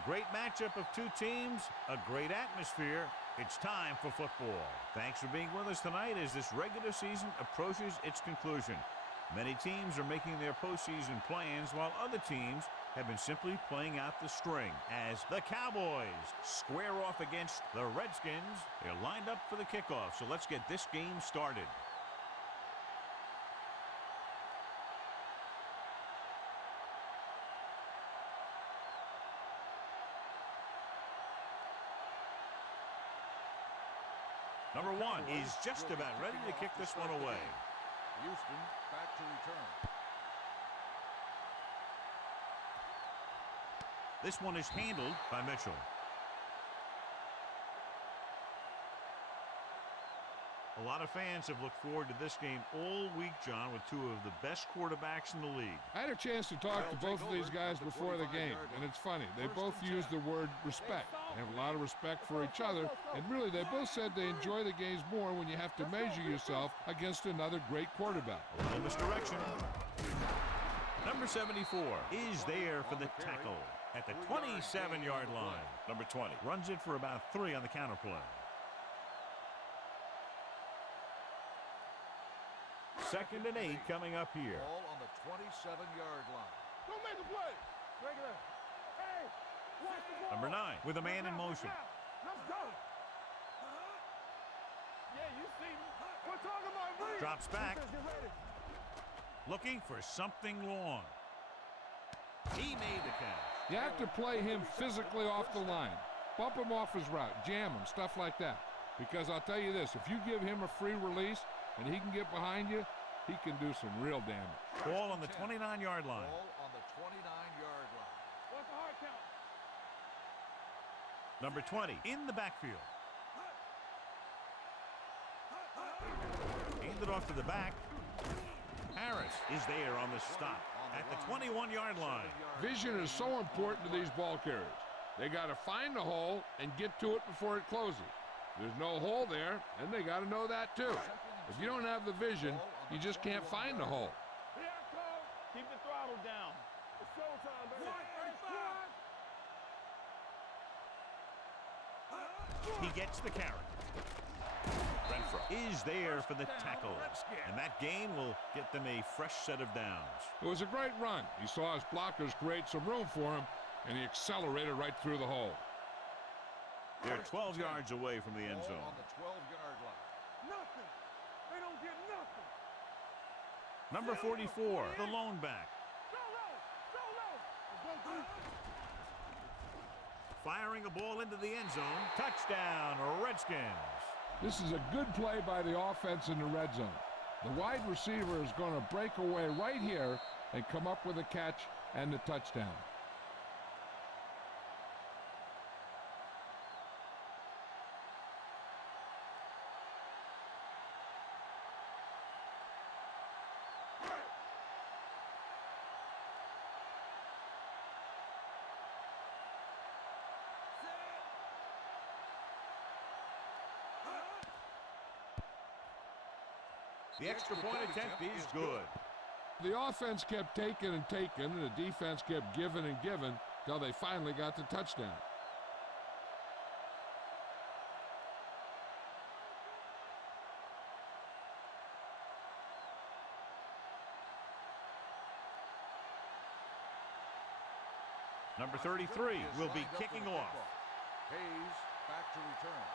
A great matchup of two teams, a great atmosphere. It's time for football. Thanks for being with us tonight as this regular season approaches its conclusion. Many teams are making their postseason plans while other teams have been simply playing out the string as the Cowboys square off against the Redskins. They're lined up for the kickoff, so let's get this game started. Number one is just about ready to kick this one away. Houston back to return. This one is handled by Mitchell. A lot of fans have looked forward to this game all week, John, with two of the best quarterbacks in the league. I had a chance to talk to both of these guys before the game, and it's funny. They both use the word respect. They have a lot of respect for each other, and really they both said they enjoy the games more when you have to measure yourself against another great quarterback. A little misdirection. Number 74 is there for the tackle at the 27-yard line. Number 20 runs it for about 3 on the counter play. Second and 8 coming up here. Ball on the 27-yard line. Don't make a play. Regular. Hey, watch the ball. Number 9 with a man in motion. Let's go. Yeah, you see me. We're talking about read. Drops back. Get ready. Looking for something long. He made the catch. You have to play him physically off the line. Bump him off his route, jam him, stuff like that. Because I'll tell you this, if you give him a free release and he can get behind you, he can do some real damage. Ball on the 29-yard line. Ball on the 29-yard line. What's the hard count? Number 20 in the backfield. Handed off to the back. Harris is there on the stop at the 21-yard line. Vision is so important to these ball carriers. They got to find the hole and get to it before it closes. There's no hole there, and they got to know that too. If you don't have the vision, you just can't find the hole. Here I come. Keep the throttle down. It's showtime, baby. 135. He gets the carry. Renfro is there for the tackle, and that gain will get them a fresh set of downs. It was a great run. He saw his blockers create some room for him, and he accelerated right through the hole. They're 12 yards away from the end zone. On the 12-yard line. Nothing. They don't get nothing. Number 44, the lone back. Go low. Go low. Let's go deep. Firing a ball into the end zone. Touchdown, Redskins. This is a good play by the offense in the red zone. The wide receiver is going to break away right here and come up with a catch and the touchdown. The extra point attempt is good. The offense kept taking and taking, and the defense kept giving and giving till they finally got the touchdown. Number 33 will be kicking off. Hayes back to return.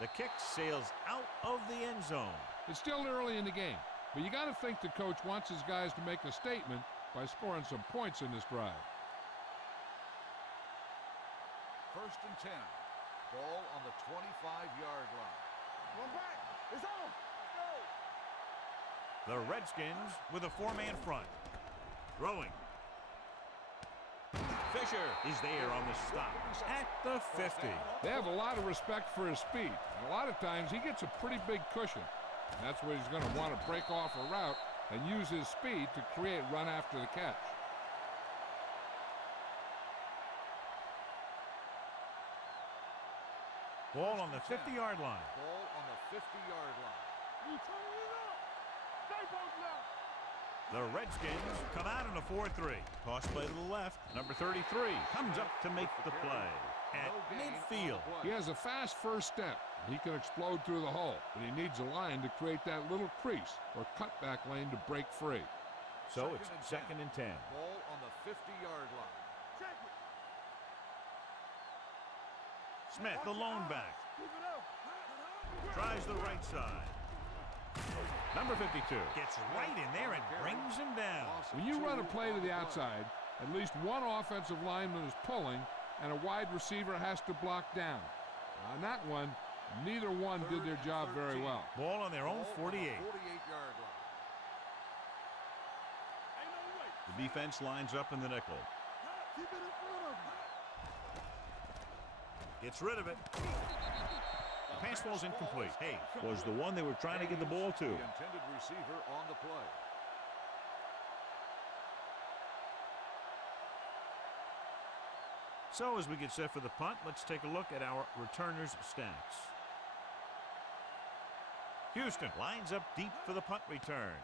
The kick sails out of the end zone. It's still early in the game, but you got to think the coach wants his guys to make a statement by scoring some points in this drive. 1st and 10. Ball on the 25-yard line. One back. It's on. Let's go. The Redskins with a 4-man front. Throwing. Fisher is there on the stop at the 50. They have a lot of respect for his speed. And a lot of times he gets a pretty big cushion. And that's where he's going to want to break off a route and use his speed to create run after the catch. Ball on the 50-yard line. Ball on the 50-yard line. You turning it up. Stay posted up. The Redskins come out in a 4-3. Toss play to the left. Number 33 comes up to make the play at midfield. He has a fast first step. He can explode through the hole, but he needs a line to create that little crease or cutback lane to break free. So it's second and 10. Ball on the 50-yard line. Smith, the lone back. Tries the right side. Number 52 gets right in there and brings him down. When you run a play to the outside, at least one offensive lineman is pulling, and a wide receiver has to block down. On that one, neither one did their job very well. Ball on their own 48. 48-yard line. The defense lines up in the nickel. Keep it in front of him. Gets rid of it. The pass ball's incomplete. Hayes was the one they were trying to get the ball to. The intended receiver on the play. So as we get set for the punt, let's take a look at our returners' stats. Houston lines up deep for the punt return.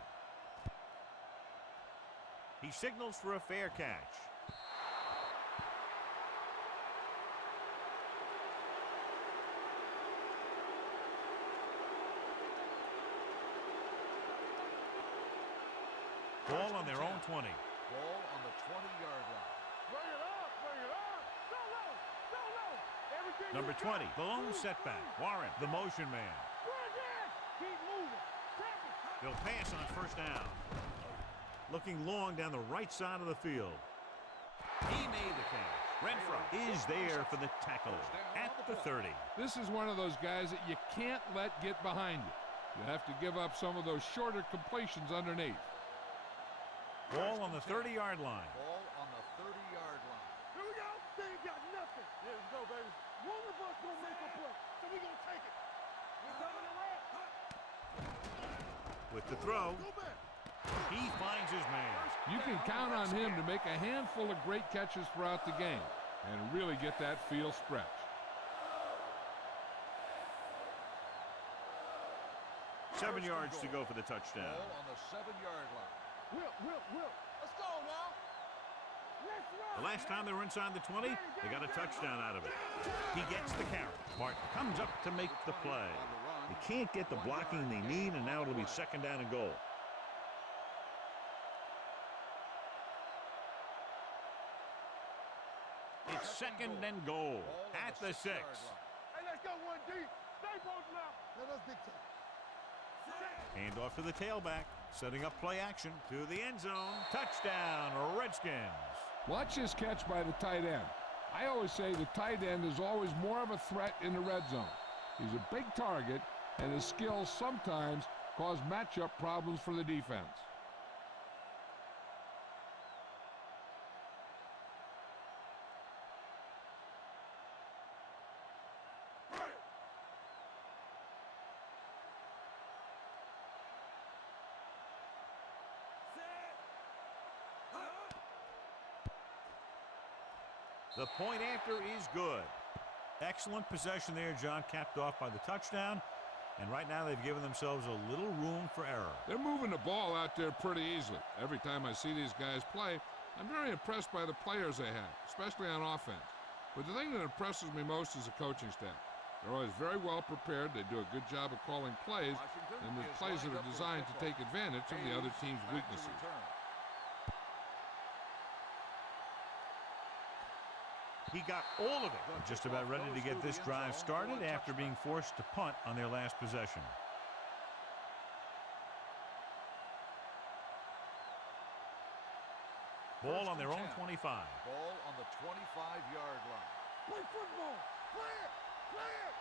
He signals for a fair catch. Ball on their own 20. Ball on the 20-yard line. Bring it up, bring it up. Go low, go low. Everything Number you got. 20, the lone setback. Warren, the motion man. Bring it. Keep moving. Tap it. He'll pass on first down. Looking long down the right side of the field. He made the catch. Renfro is there for the tackle at the 30. This is one of those guys that you can't let get behind you. You have to give up some of those shorter completions underneath. Ball on the 30-yard line. Ball on the 30-yard line. Here we go. They ain't got nothing. Yeah, let's go, baby. One of us gonna make a play, so we gonna take it. We're coming around. With the throw, Go back. he finds his man. You can count on him to make a handful of great catches throughout the game and really get that field stretch. Seven yards to go for the touchdown. Ball on the 7-yard line. Will. Let's go now. Let's run. The last time they were inside the 20, they got a touchdown out of it. He gets the carry. Martin comes up to make the play. They can't get the blocking they need, and now it'll be second down and goal. It's second and goal at the 6. Hey, let's go one deep. Stay both now. Let us big time. Hand off to the tailback, setting up play action to the end zone. Touchdown, Redskins. Watch this catch by the tight end. I always say the tight end is always more of a threat in the red zone. He's a big target, and his skills sometimes cause matchup problems for the defense. The point after is good. Excellent possession there, John, capped off by the touchdown. And right now they've given themselves a little room for error. They're moving the ball out there pretty easily. Every time I see these guys play, I'm very impressed by the players they have, especially on offense. But the thing that impresses me most is the coaching staff. They're always very well prepared. They do a good job of calling plays, and the plays that are designed to take advantage of the other team's weaknesses. He got all of it. Just about ready to get this drive started after being forced to punt on their last possession. Ball on their own 25. Ball on the 25-yard line. Play football. Play it. Play it.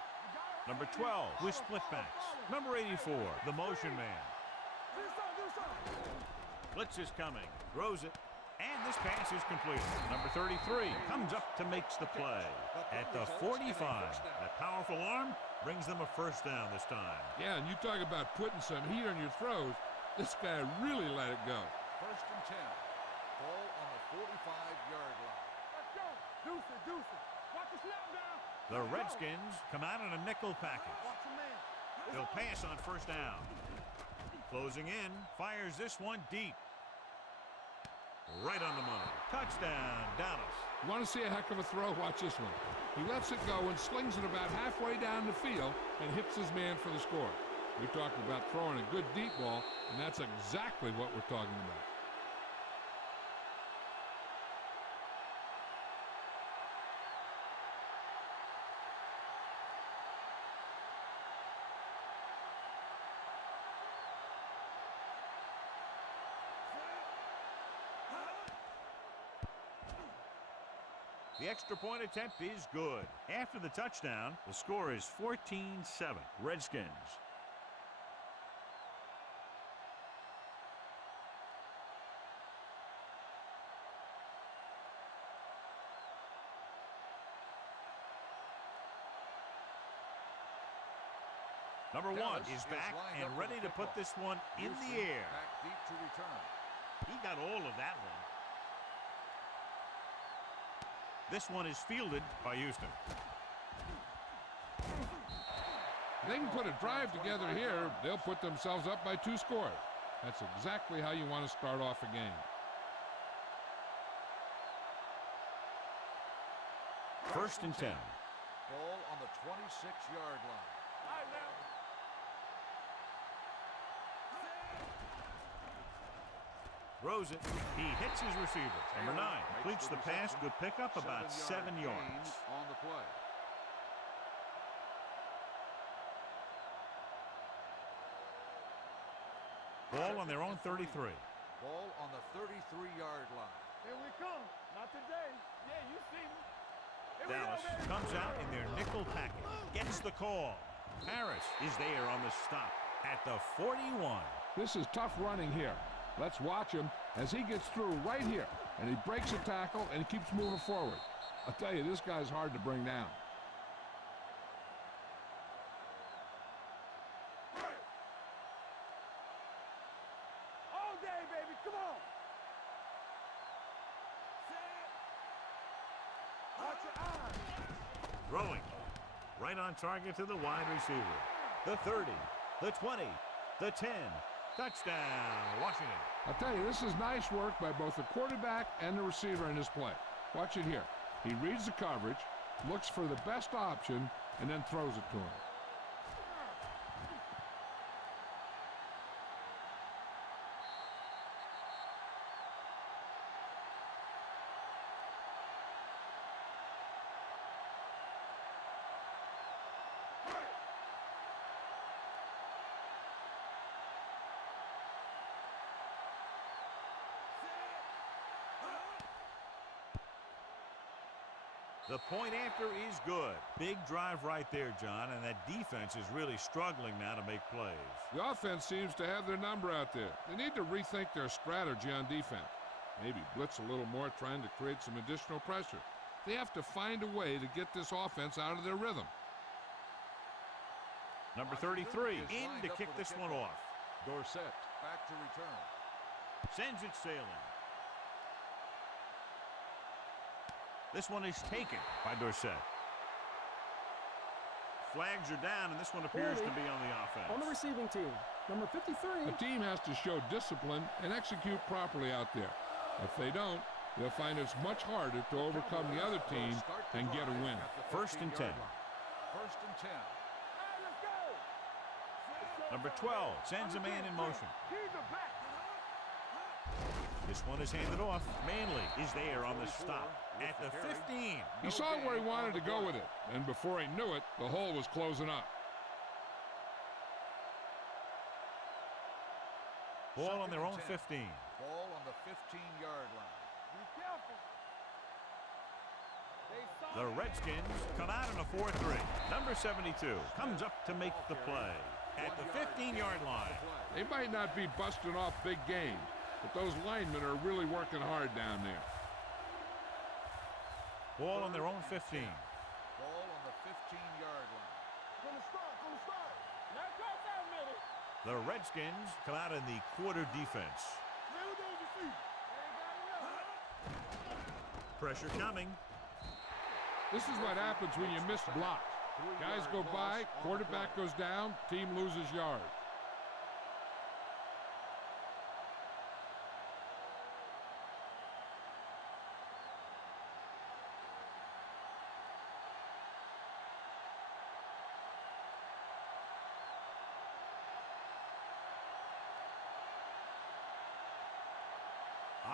Number 12 with split backs. Number 84, the motion man. Blitz is coming. Throws it. And this pass is completed. Number 33 comes up to makes the play at the 45. That powerful arm brings them a first down this time. Yeah, and you talk about putting some heat on your throws. This guy really let it go. First and 10. Ball on the 45-yard line. Let's go. Deuce it. Watch the snap down. The Redskins come out in a nickel package. Watch the man. They'll pass on first down. Closing in, fires this one deep. Right on the money. Touchdown, Dallas. You want to see a heck of a throw? Watch this one. He lets it go and slings it about halfway down the field and hits his man for the score. We talked about throwing a good deep ball, and that's exactly what we're talking about. The extra point attempt is good. After the touchdown, the score is 14-7. Redskins. Number one is back and ready to put this one in the air. Back deep to return. He got all of that one. This one is fielded by Houston. If they can put a drive together here, they'll put themselves up by 2 scores. That's exactly how you want to start off a game. First and 10. Ball on the 26-yard line. Throws it. He hits his receiver. Number 9 completes the pass. Good pickup, about 7 yards. On the play. Ball on their own 33. Ball on the 33-yard line. Here we come. Not today. Yeah, you see me. Here we Dallas go, baby. comes out in their nickel package. Gets the call. Harris is there on the stop at the 41. This is tough running here. Let's watch him as he gets through right here. And he breaks a tackle and he keeps moving forward. I'll tell you, this guy's hard to bring down. All day, baby. Come on. Watch your eyes. Throwing. Right on target to the wide receiver. The 30, the 20, the 10. Touchdown, Washington. I'll tell you, this is nice work by both the quarterback and the receiver in this play. Watch it here. He reads the coverage, looks for the best option, and then throws it to him. The point after is good. Big drive right there, John, and that defense is really struggling now to make plays. The offense seems to have their number out there. They need to rethink their strategy on defense. Maybe blitz a little more, trying to create some additional pressure. They have to find a way to get this offense out of their rhythm. Number 33 in to kick this one off. Dorsett back to return. Sends it sailing. This one is taken by Dorsett. Flags are down, and this one appears to be on the offense. On the receiving team, number 53. A team has to show discipline and execute properly out there. If they don't, they'll find it's much harder to overcome the other team and get a win. First and 10. First and 10. Hey, let's go. Number 12 sends a man in motion. Keep it back. This one is handed off. Manley is there on the stop at the 15. He saw where he wanted to go with it, and before he knew it, the hole was closing up. Ball on their own 15. Ball on the 15-yard line. Be careful. The Redskins come out in a 4-3. Number 72 comes up to make the play at the 15-yard line. They might not be busting off big games, but those linemen are really working hard down there. Ball on their own 15. Ball on the 15-yard line. Gonna start. Now go down, Millie. The Redskins come out in the quarter defense. Here we go, defeat. Pressure coming. This is what happens when you miss blocks. Guys go by, quarterback goes down, team loses yards.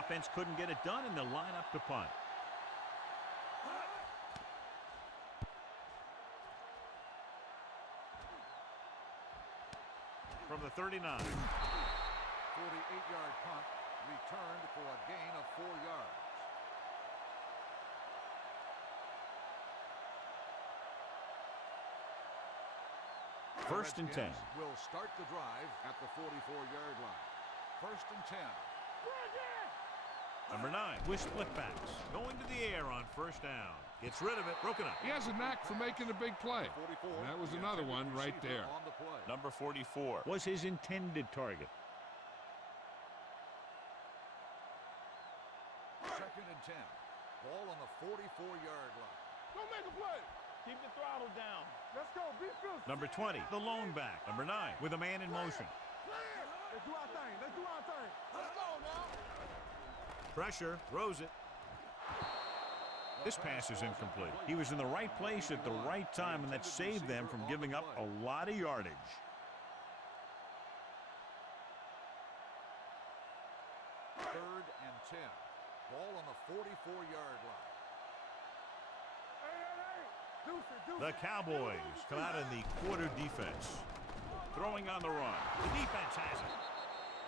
Offense couldn't get it done, and they'll line up to punt. From the 39. 48-yard punt returned for a gain of 4 yards. First and 10. Will start the drive at the 44-yard line. First and 10. Number 9 with split backs. Going to the air on first down. Gets rid of it. Broken up. He has a knack for making a big play. And that was another one right there. On the play. Number 44 was his intended target. Second and 10. Ball on the 44-yard line. Don't make a play. Keep the throttle down. Let's go. Be physical. Number 20, the lone back. Number 9 with a man in motion. Let's do our thing. Let's do our thing. Let's go now. Pressure, throws it. This pass is incomplete. He was in the right place at the right time, and that saved them from giving up a lot of yardage. Third and 10. Ball on the 44-yard line. The Cowboys come out in the quarter defense. Throwing on the run. The defense has it.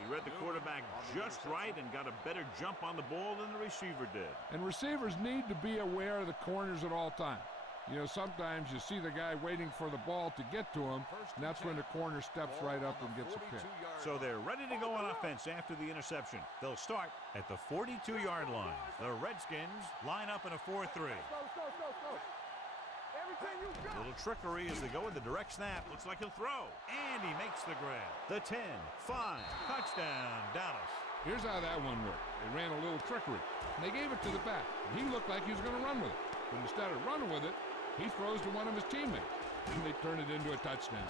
He read the quarterback just right and got a better jump on the ball than the receiver did. And receivers need to be aware of the corners at all times. You know, sometimes you see the guy waiting for the ball to get to him, and that's when the corner steps right up and gets a pick. So they're ready to go on offense after the interception. They'll start at the 42-yard line. The Redskins line up in a 4-3. Everything you got. Little trickery as they go with the direct snap. Looks like he'll throw. And he makes the grab. The 10-5. Touchdown, Dallas. Here's how that one worked. They ran a little trickery. And they gave it to the back. And he looked like he was going to run with it. But instead of running with it, he throws to one of his teammates. And they turn it into a touchdown.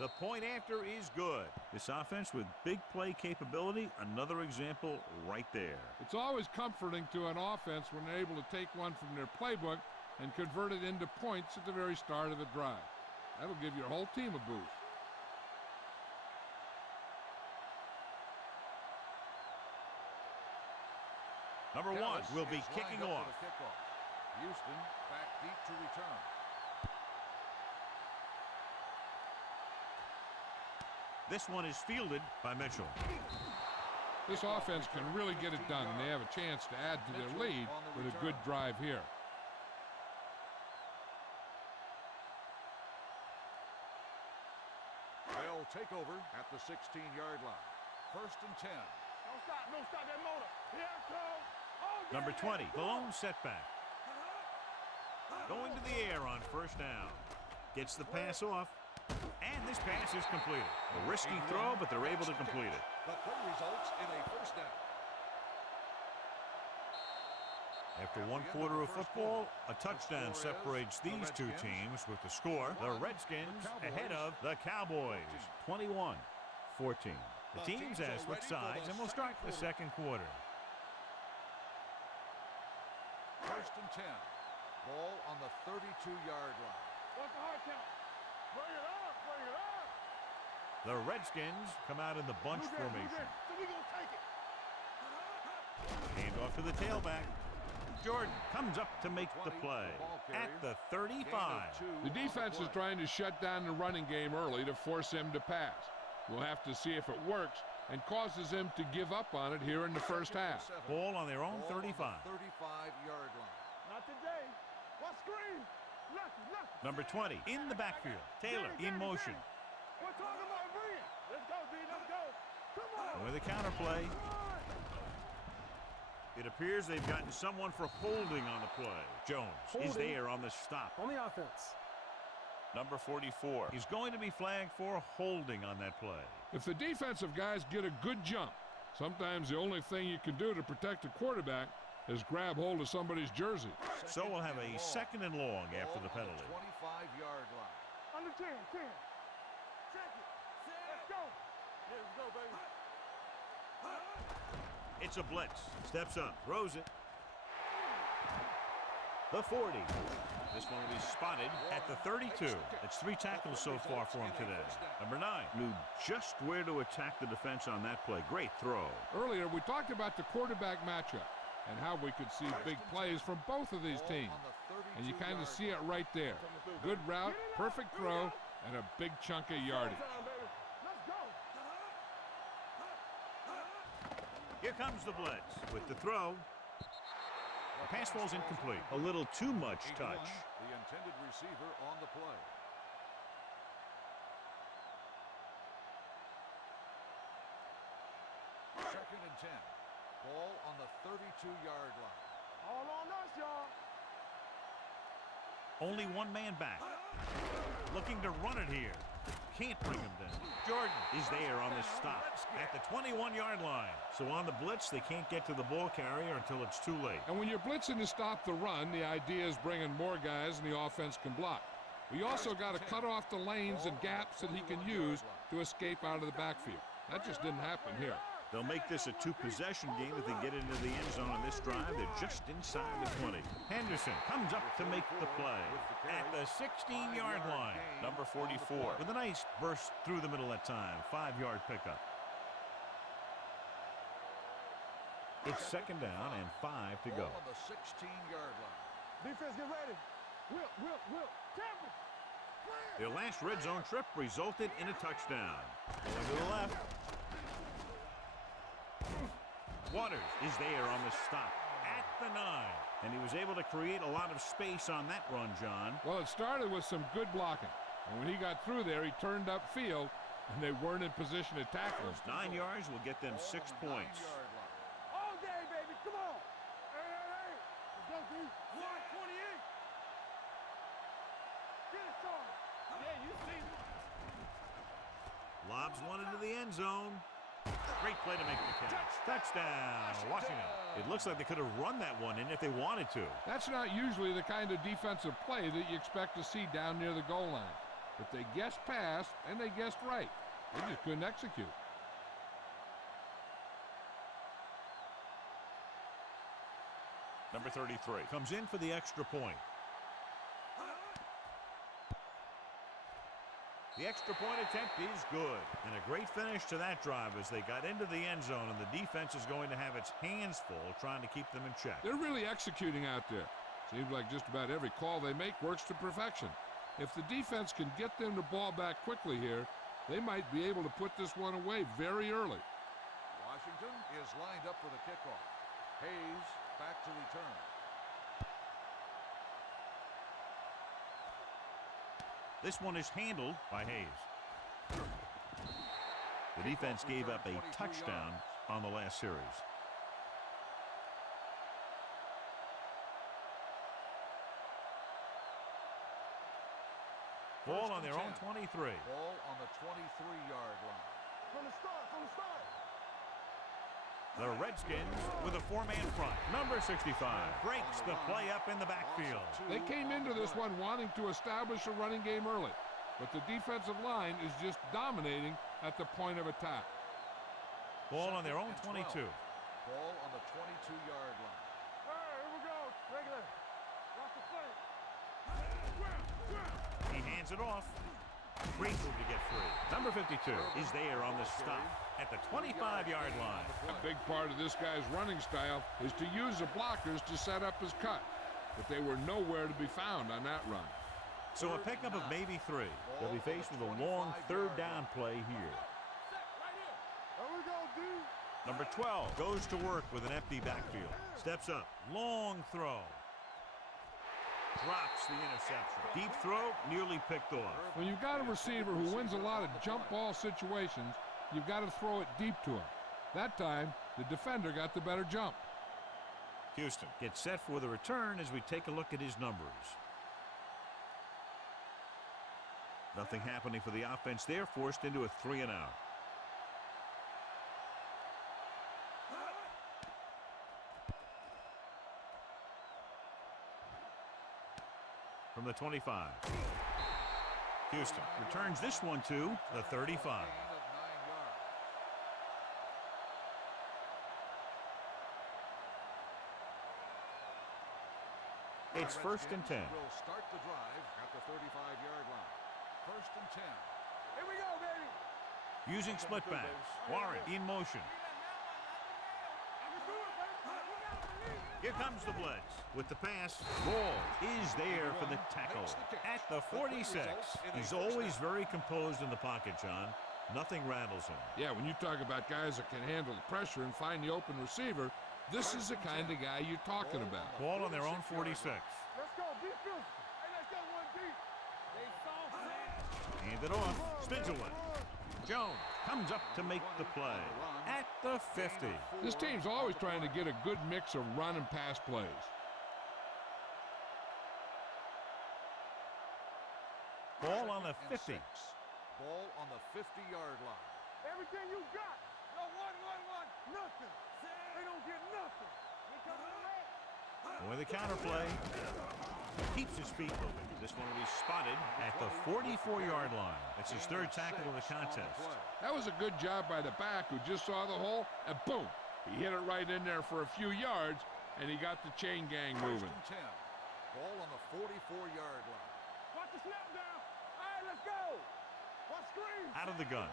The point after is good. This offense with big play capability, another example right there. It's always comforting to an offense when they're able to take one from their playbook and convert it into points at the very start of the drive. That'll give your whole team a boost. Number 1 will be kicking off. Houston back deep to return. This one is fielded by Mitchell. This offense can really get it done, and they have a chance to add to their lead with a good drive here. They'll take over at the 16-yard line. First and 10. Don't stop that motor. Here it comes. Oh, Number 20, the lone setback. Going to the air on first down. Gets the pass off. And this pass is completed. A risky throw, but they're able to complete it. The play results in a first down. After one quarter of football, a touchdown separates these two teams with the score. The Redskins ahead of the Cowboys, 21-14. The teams have switched sides, and we'll start the second quarter. First and 10. Ball on the 32-yard line. What's the hard count? Bring it up, bring it up. The Redskins come out in the bunch formation. So we gonna take it. Hand off to the tailback. Jordan comes up to make the play at the 35. The defense is trying to shut down the running game early to force him to pass. We'll have to see if it works and causes him to give up on it here in the first half. Ball on their own 35. 35-yard line. Not today. What screen? Nothing. Number 20 in the backfield. Taylor in motion. We're talking about bring it. Let's go, D. Let's go. Come on. With a counterplay. It appears they've gotten someone for holding on the play. Jones is there on the stop. On the offense. Number 44 is going to be flagged for holding on that play. If the defensive guys get a good jump, sometimes the only thing you can do to protect the quarterback is grab hold of somebody's jersey. So we'll have a second and long after the penalty. 25-yard line. Under 10, 10. Check it. Let's go. Yeah, let's go, baby. It's a blitz. Steps up, throws it. The 40. This one will be spotted at the 32. It's 3 tackles so far for him today. Number 9 knew just where to attack the defense on that play. Great throw. Earlier, we talked about the quarterback matchup and how we could see big plays from both of these teams. And you kind of see it right there. Good route, perfect throw, and a big chunk of yardage. Let's go. Here comes the blitz with the throw. The pass falls incomplete. A little too much touch. The intended receiver on the play. Second and 10. Ball on the 32-yard line. All on us, y'all. Only one man back. Looking to run it here. Can't bring him down. Jordan is there on the stop at the 21-yard line. So on the blitz, they can't get to the ball carrier until it's too late. And when you're blitzing to stop the run, the idea is bringing more guys and the offense can block. We also got to cut off the lanes and gaps that he can use to escape out of the backfield. That just didn't happen here. They'll make this a 2-possession game if they get into the end zone on this drive. They're just inside the 20. Henderson comes up to make the play at the 16-yard line. Number 44 with a nice burst through the middle that time. 5-yard pickup. It's second down and 5 to go. On the 16-yard line. Defense, get ready. Will. Tampa. Their last red zone trip resulted in a touchdown. Going to the left. Waters is there on the stop at the 9. And he was able to create a lot of space on that run, John. Well, it started with some good blocking. And when he got through there, he turned upfield, and they weren't in position to tackle him. 9 yards will get them 6 points. All day, baby. Come on. Hey. Let's go, dude. 128. Get it, son. Yeah, you see me. Lobs one into the end zone. Great play to make the catch. Touchdown, Washington. It looks like they could have run that one in if they wanted to. That's not usually the kind of defensive play that you expect to see down near the goal line. But they guessed pass, and they guessed right. They just couldn't execute. Number 33 comes in for the extra point. The extra point attempt is good. And a great finish to that drive as they got into the end zone, and the defense is going to have its hands full trying to keep them in check. They're really executing out there. Seems like just about every call they make works to perfection. If the defense can get them the ball back quickly here, they might be able to put this one away very early. Washington is lined up for the kickoff. Hayes back to return. This one is handled by Hayes. The defense gave up a touchdown on the last series. Ball on their own 23. Ball on the 23-yard line. From the start. The Redskins with a 4-man front. Number 65 breaks the play up in the backfield. They came into this one wanting to establish a running game early, but the defensive line is just dominating at the point of attack. Ball on their own 22. Ball on the 22-yard line. All right, here we go. Regular. Watch the play. He hands it off. Great move to get free. Number 52 is there on the stop at the 25-yard line. A big part of this guy's running style is to use the blockers to set up his cut, but they were nowhere to be found on that run. So a pickup of maybe 3. They'll be faced with a long 3rd down play here. There we go, dude. Number 12 goes to work with an empty backfield. Steps up, long throw. Drops the interception. Deep throw, nearly picked off. When you've got a receiver who wins a lot of jump ball situations, you've got to throw it deep to him. That time, the defender got the better jump. Houston gets set for the return as we take a look at his numbers. Nothing happening for the offense there, forced into a 3-and-out. from the 25. Houston returns this one to the 35. It's 1st and 10. Will start the drive at the 35-yard line. 1st and 10. Here we go, baby. Using split backs. Warren in motion. Here comes the blitz with the pass. Ball is there for the tackle at the 46. He's always very composed in the pocket, John. Nothing rattles him. Yeah, when you talk about guys that can handle the pressure and find the open receiver, this is the kind of guy you're talking about. Ball on their own 46. Let's go, be physical. Hey, let's go one deep. They soft, man. Hand it off. Spins away. Jones comes up to make the play at the 50. This team's always trying to get a good mix of run and pass plays. Ball on the 50. Ball on the 50-yard line. Everything you got. No, one. Nothing. They don't get nothing. With the counter play. Keeps his feet moving. This one will be spotted at the 44-yard line. It's his 3rd tackle of the contest. That was a good job by the back who just saw the hole, and boom, he hit it right in there for a few yards, and he got the chain gang moving. 1st and 10. Ball on the 44-yard line. Watch the snap down. All right, let's go. Watch screen. Out of the gun.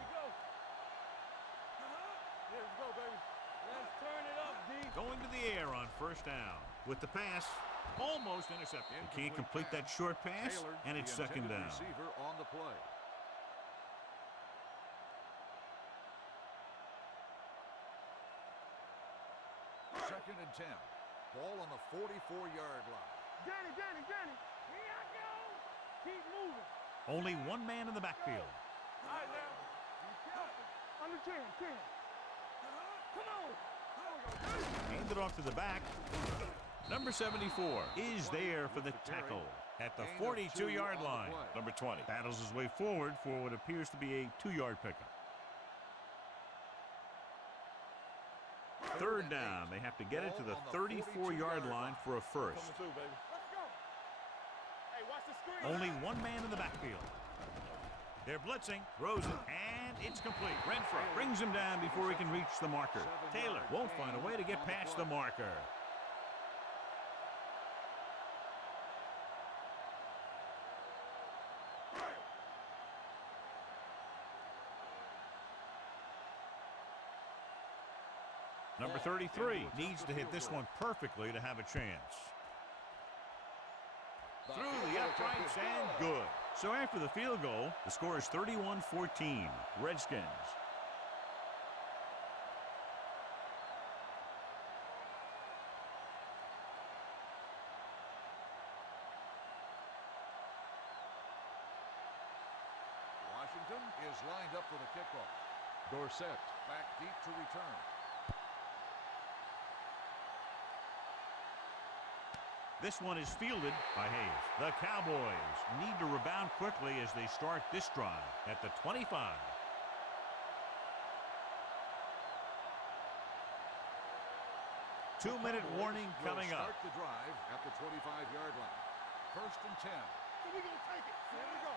Here we go, baby. Let's turn it up, D. Going to the air on 1st down. With the pass, almost intercepted. He can't complete that short pass, and it's 2nd down. Receiver on the play. Second and 10. Ball on the 44-yard line. Danny. Here I go. Keep moving. Only one man in the backfield. All right, now. Be careful. Under 10. Come on. Hand it off to the back. Number 74 is there for the tackle at the 42-yard line. Number 20 battles his way forward for what appears to be a 2-yard pickup. 3rd down. They have to get it to the 34-yard line for a first. Let's go. Hey, watch the screen. Only one man in the backfield. They're blitzing, throws it, and it's complete. Renfro brings him down before he can reach the marker. Taylor won't find a way to get past the marker. Number 33 needs to hit this one perfectly to have a chance. Through the uprights and good. So after the field goal, the score is 31-14. Redskins. Washington is lined up for the kickoff. Dorsett back deep to return. This one is fielded by Hayes. The Cowboys need to rebound quickly as they start this drive at the 25. 2-minute warning coming up. Start the drive at the 25-yard line. 1st and 10. So we're going to take it. Here we go.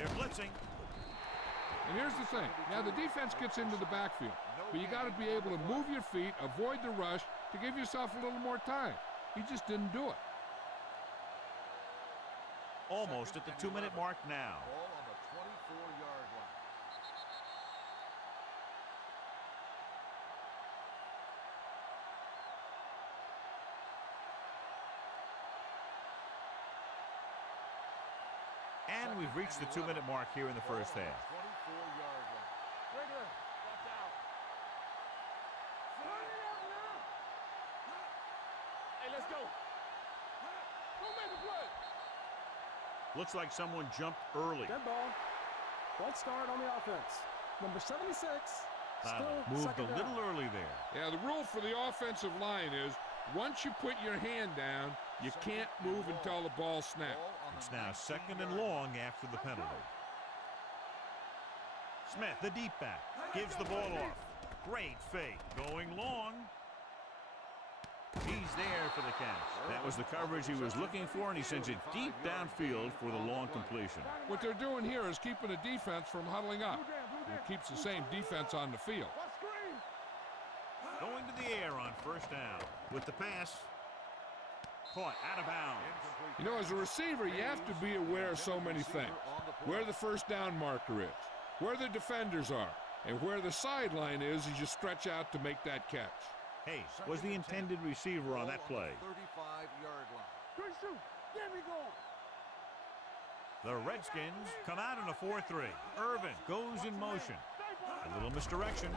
They're blitzing. And here's the thing. Now, the defense gets into the backfield, but you got to be able to move your feet, avoid the rush, to give yourself a little more time. He just didn't do it. Almost at the 2-minute mark now. Ball on the 24-yard line. And we've reached the 2-minute mark here in the first half. 24-yard line. Regular. Watch out. Turn it up now. Hey, let's go. Who made the play? Looks like someone jumped early. Dead ball. False start on the offense. Number 76. Still Moved second a little down. early there. Yeah, the rule for the offensive line is once you put your hand down, you can't move until the ball snaps. It's now 2nd and long after the penalty. Smith, the deep back, gives the ball off. Great fake. Going long. He's there for the catch. That was the coverage he was looking for, and he sends it deep downfield for the long completion. What they're doing here is keeping the defense from huddling up. And it keeps the same defense on the field. Going to the air on first down. With the pass. Caught out of bounds. You know, as a receiver, you have to be aware of so many things. Where the first down marker is, where the defenders are, and where the sideline is as you stretch out to make that catch. Hayes was the intended receiver on that play. 35-yard line. Good shoot. There we go. The Redskins come out in a 4-3. Irvin goes in motion. A little misdirection.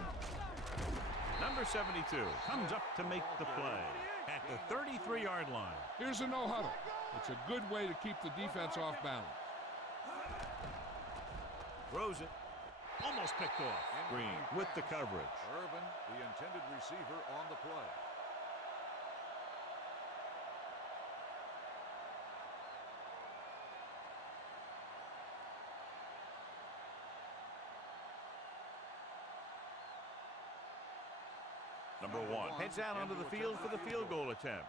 Number 72 comes up to make the play at the 33-yard line. Here's a no huddle. It's a good way to keep the defense off balance. Throws it. Almost picked off. Green with the coverage. Irvin, the intended receiver on the play. Number 1 heads out onto the field for the field goal attempt.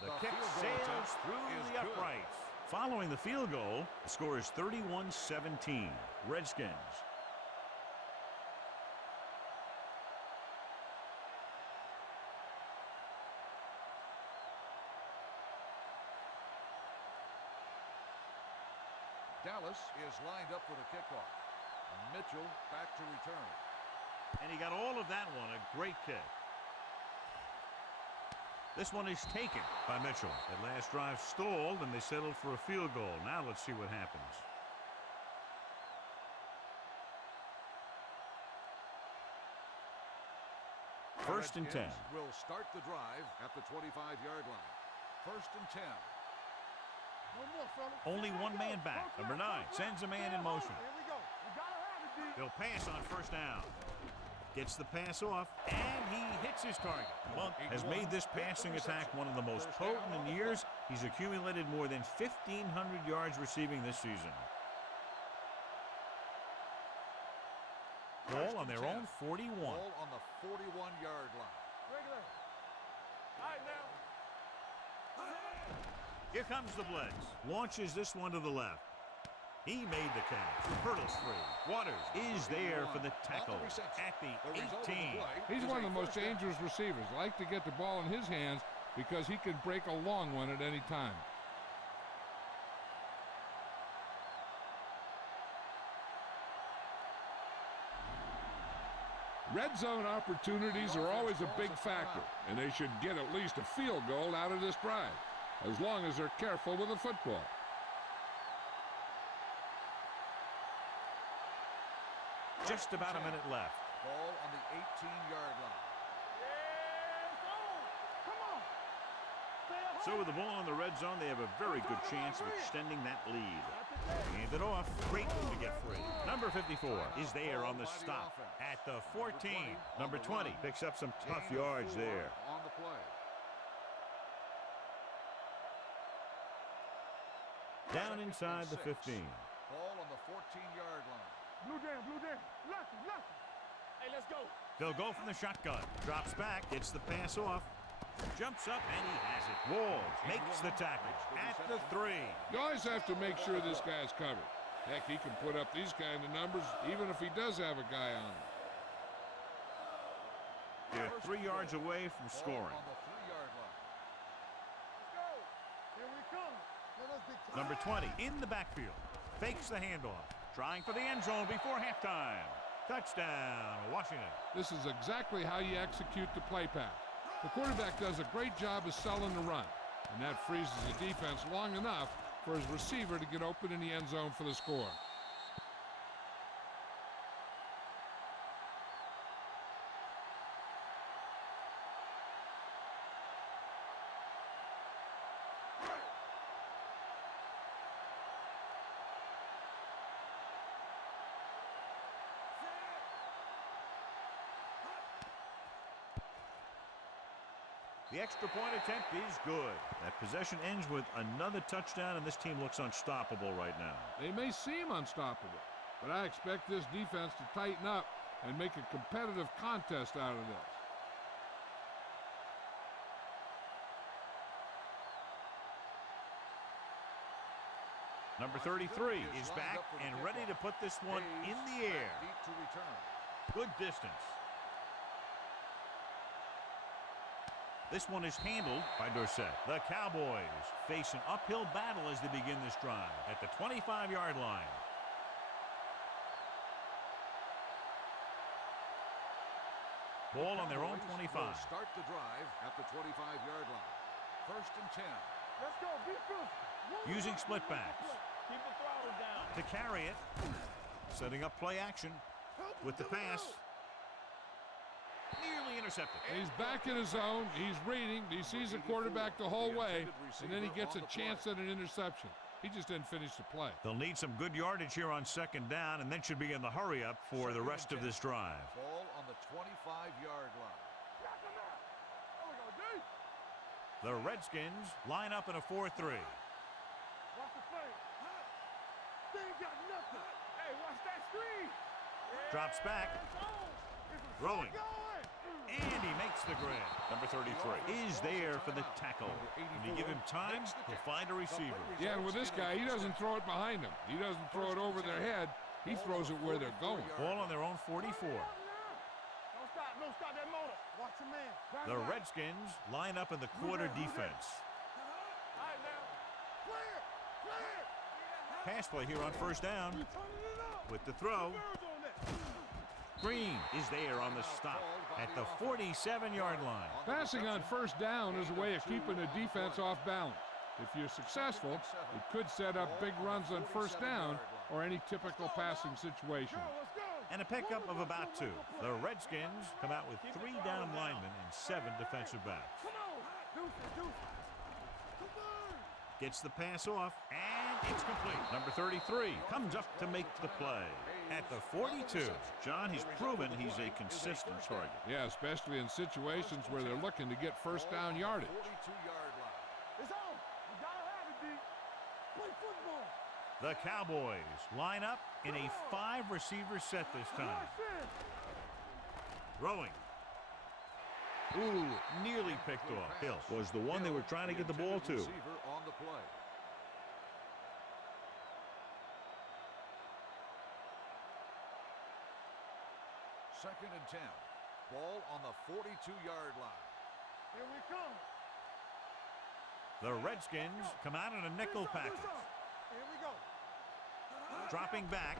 The kick sails through the uprights. Following the field goal, the score is 31-17. Redskins. Dallas is lined up for the kickoff. Mitchell back to return. And he got all of that one. A great kick. This one is taken by Mitchell. That last drive stalled, and they settled for a field goal. Now let's see what happens. First and 10. Will start the drive at the 25-yard line. First and 10. No more, fella. Only one man back. Number 9 sends a man in motion. Here we go. We gotta have it, D. He'll pass on first down. Gets the pass off, and he hits his target. Monk has made this passing attack one of the most potent in years. He's accumulated more than 1,500 yards receiving this season. Ball on their own 41. Ball on the 41-yard line. Regular. All right, now. Here comes the blitz. Launches this one to the left. He made the catch. Hurdles free. Waters is there for the tackle at the 18. He's one of the most dangerous receivers. Like to get the ball in his hands because he can break a long one at any time. Red zone opportunities are always a big factor, and they should get at least a field goal out of this drive, as long as they're careful with the football. Just about a minute left. Ball on the 18-yard line. So with the ball in the red zone, they have a very good chance of extending that lead. Hand it off. Great move to get free. Number 54 is there on the stop at the 14. Number 20 picks up some tough yards there. On the play. Down inside the 15. Ball on the 14-yard line. Blue jam, blue jam. Lucky, lucky. Hey, let's go. They'll go from the shotgun. Drops back, gets the pass off. Jumps up, and he has it. Walls makes the tackle at the 3. You always have to make sure this guy's covered. Heck, he can put up these kind of numbers even if he does have a guy on him. They're 3 yards away from scoring. On the 3-yard line. Let's go. Here we come. Let us be tight. Number 20 in the backfield. Fakes the handoff. Trying for the end zone before halftime. Touchdown, Washington. This is exactly how you execute the play pass. The quarterback does a great job of selling the run, and that freezes the defense long enough for his receiver to get open in the end zone for the score. The extra point attempt is good. That possession ends with another touchdown, and this team looks unstoppable right now. They may seem unstoppable, but I expect this defense to tighten up and make a competitive contest out of this. Number 33 is back and ready to put this one in the air. Deep to return. Good distance. This one is handled by Dorsett. The Cowboys face an uphill battle as they begin this drive at the 25-yard line. Ball on their own 25. Start the drive at the 25-yard line. 1st and 10. Let's go, defense. Using split backs. Keep the throttle down. To carry it. Setting up play action with the pass. Nearly intercepted. He's back in his zone. He's reading. He sees the quarterback the whole way, and then he gets a chance at an interception. He just didn't finish the play. They'll need some good yardage here on 2nd down, and then should be in the hurry up for the rest of this drive. Ball on the 25-yard line. The Redskins line up in a 4-3. Watch the fake. They ain't got nothing. Hey, watch that screen. Drops back. Throwing. And he makes the grab. Number 33 is there for the tackle. When you give him time, he'll find a receiver. Yeah, and with this guy, he doesn't throw it behind him. He doesn't throw it over their head. He throws it where they're going. Ball on their own 44. Don't stop that motor. Watch your man. The Redskins line up in the quarter defense. All right, now. Clear. Pass play here on 1st down with the throw. Green is there on the stop at the 47-yard line. Passing on 1st down is a way of keeping the defense off balance. If you're successful, it could set up big runs on 1st down or any typical passing situation. And a pickup of about 2. The Redskins come out with 3 down linemen and 7 defensive backs. Gets the pass off, and it's complete. Number 33 comes up to make the play. At the 42, John, he's proven he's a consistent target. Yeah, especially in situations where they're looking to get 1st down yardage. 42-yard line. It's on. You gotta have it, D. Play football. The Cowboys line up in a 5-receiver set this time. Throwing. Ooh, nearly picked off. Hill was the one they were trying to get the ball to. Receiver on the play. Second and 10. Ball on the 42-yard line. Here we come. The Redskins come out in a nickel package. Here we go. Dropping back.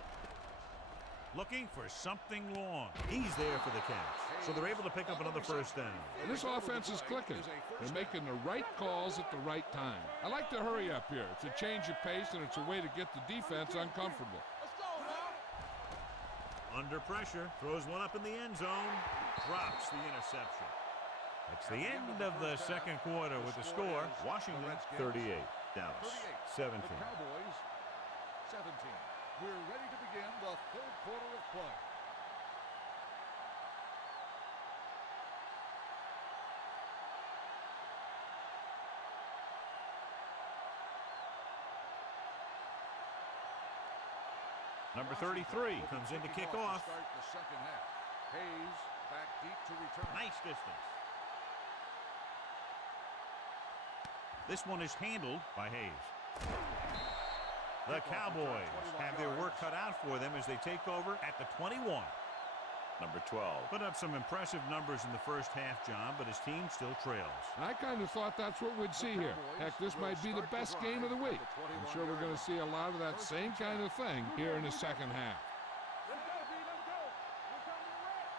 Looking for something long. He's there for the catch. So they're able to pick up another 1st down. And this offense is clicking. They're making the right calls at the right time. I like the hurry up here. It's a change of pace, and it's a way to get the defense uncomfortable. Let's go now. Under pressure. Throws one up in the end zone. Drops the interception. It's the end of the 2nd quarter with the score. Washington 38. Dallas 17. The Cowboys 17. We're ready to begin the 3rd quarter of play. Number 33 comes in to kick off. Start the 2nd half. Hayes back deep to return. Nice distance. This one is handled by Hayes. The Cowboys have their work cut out for them as they take over at the 21. Number 12 put up some impressive numbers in the 1st half, John, but his team still trails. And I kind of thought that's what we'd see here. Heck, this might be the best game of the week. I'm sure we're going to see a lot of that same kind of thing here in the 2nd half. Let's go, D. Let's go. We're coming to wreck.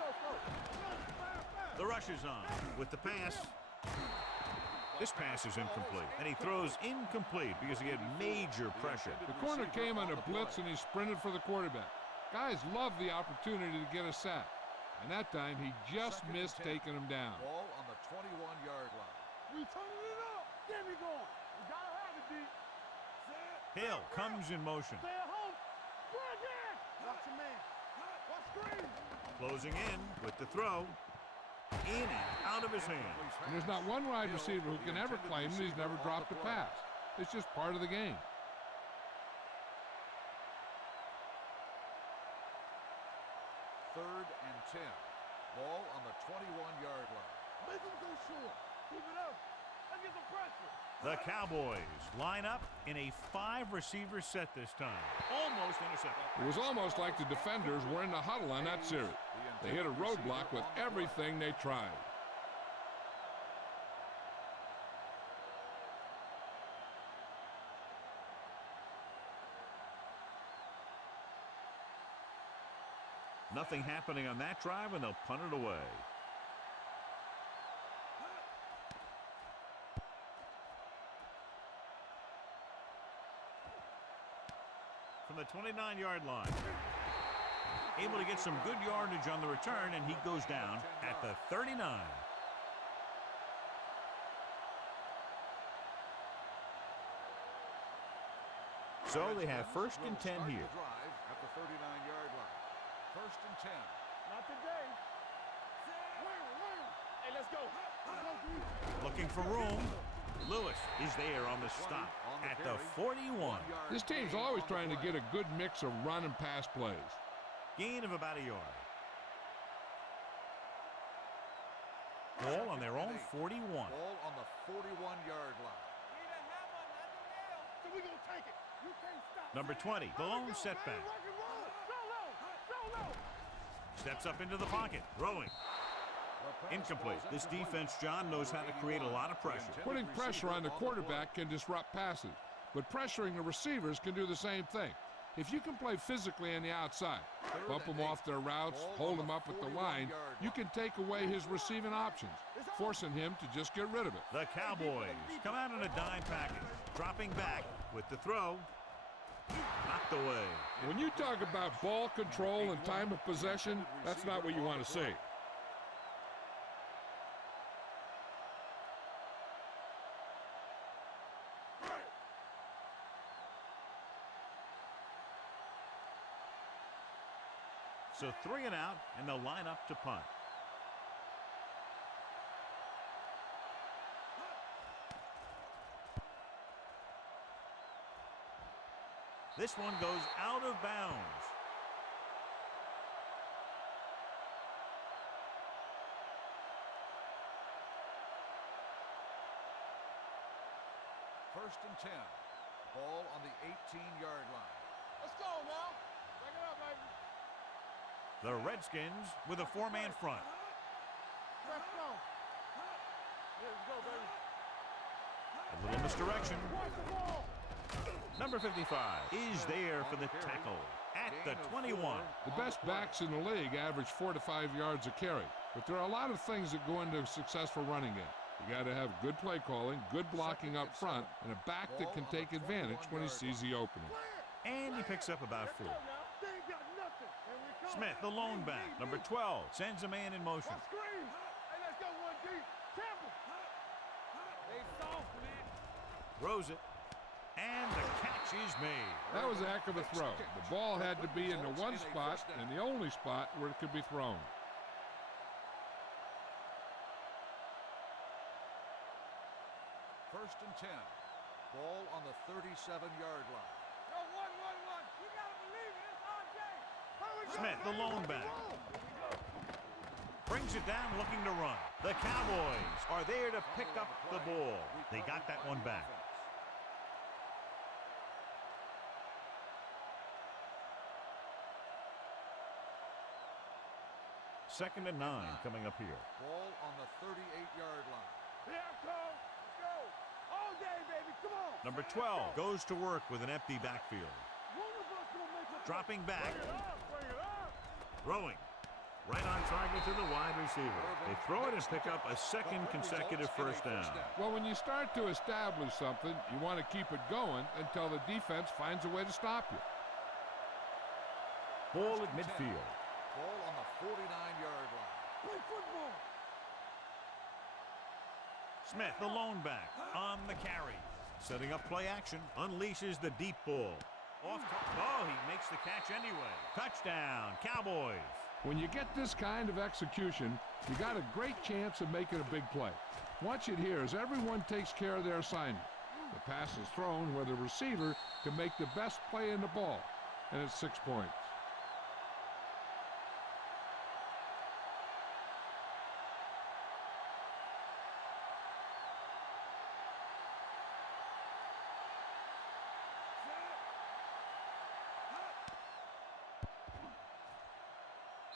Let's go. The rush is on with the pass. This pass is incomplete, and he throws incomplete because he had major pressure. The corner came on a blitz, and he sprinted for the quarterback. Guys love the opportunity to get a sack, and that time he just missed taking him down. Ball on the 21-yard line. We turning it up. Get me going. We gotta have it, D. Hill comes in motion. Stay at home. Run again. Watch your man. Watch screen. Closing in with the throw. In and out of his hand. And there's not one wide receiver who can ever claim that he's never dropped a pass. It's just part of the game. 3rd and 10. Ball on the 21-yard line. Make him go short. Keep it up. Let's get some pressure. The Cowboys line up in a 5-receiver set this time. Almost intercepted. It was almost like the defenders were in the huddle on that series. They hit a roadblock with everything they tried. Nothing happening on that drive, and they'll punt it away. From the 29-yard line. Able to get some good yardage on the return, and he goes down at the 39. So they have first and 10 here. At the 39-yard line. First and 10. Not today. Hey, let's go. Looking for room. Lewis is there on the stop at the 41. This team's always trying to get a good mix of run and pass plays. Gain of about a yard. Ball on their own 41. Ball on the 41-yard line. So we gonna take it. You can't stop. Number 20, the lone setback. Steps up into the pocket, throwing. Incomplete. This defense, John, knows how to create a lot of pressure. Putting pressure on the quarterback can disrupt passes, but pressuring the receivers can do the same thing. If you can play physically on the outside, bump them off their routes, hold them up at the line, you can take away his receiving options, forcing him to just get rid of it. The Cowboys come out in a dime package, dropping back with the throw. Knocked away. When you talk about ball control and time of possession, that's not what you want to see. So 3 and out, and they'll line up to punt. This one goes out of bounds. First and 10. Ball on the 18-yard line. Let's go now. Back it up, baby. The Redskins with a 4-man front. Let's go. Let's go, baby. A little misdirection. Watch the ball. Number 55 is there for the tackle at the 21. The best backs in the league average 4 to 5 yards a carry, but there are a lot of things that go into a successful running game. You got to have good play calling, good blocking up front, and a back that can take advantage when he sees the opening. And he picks up about 4. They ain't got nothing. Here we come. Smith, the lone back, number 12, sends a man in motion. Let's screen. Hey, let's go 1 deep. Temple. They soft, man. Throws it. And the catch is made. That was a heck of a throw. The ball had to be in the one spot and the only spot where it could be thrown. First and 10. Ball on the 37-yard line. Yo, 1. You gotta believe it. It's RJ. Smith, the lone back. Brings it down, looking to run. The Cowboys are there to pick up the ball. They got that one back. Second and 9 coming up here. Ball on the 38-yard line. Yeah, Cole. Let's go. All day, baby. Come on. Number 12 goes to work with an empty backfield. One of us gonna make a Dropping back, Bring it up. throwing. Right on target to the wide receiver. They throw it and pick up a second consecutive first down. Well, when you start to establish something, you want to keep it going until the defense finds a way to stop you. Ball at midfield. Ball on the 49-yard line. Play football. Smith, the lone back, on the carry. Setting up play action, unleashes the deep ball. Off to, oh, he makes the catch anyway. Touchdown, Cowboys. When you get this kind of execution, you got a great chance of making a big play. Watch it here as everyone takes care of their assignment. The pass is thrown where the receiver can make the best play in the ball, and it's 6 points.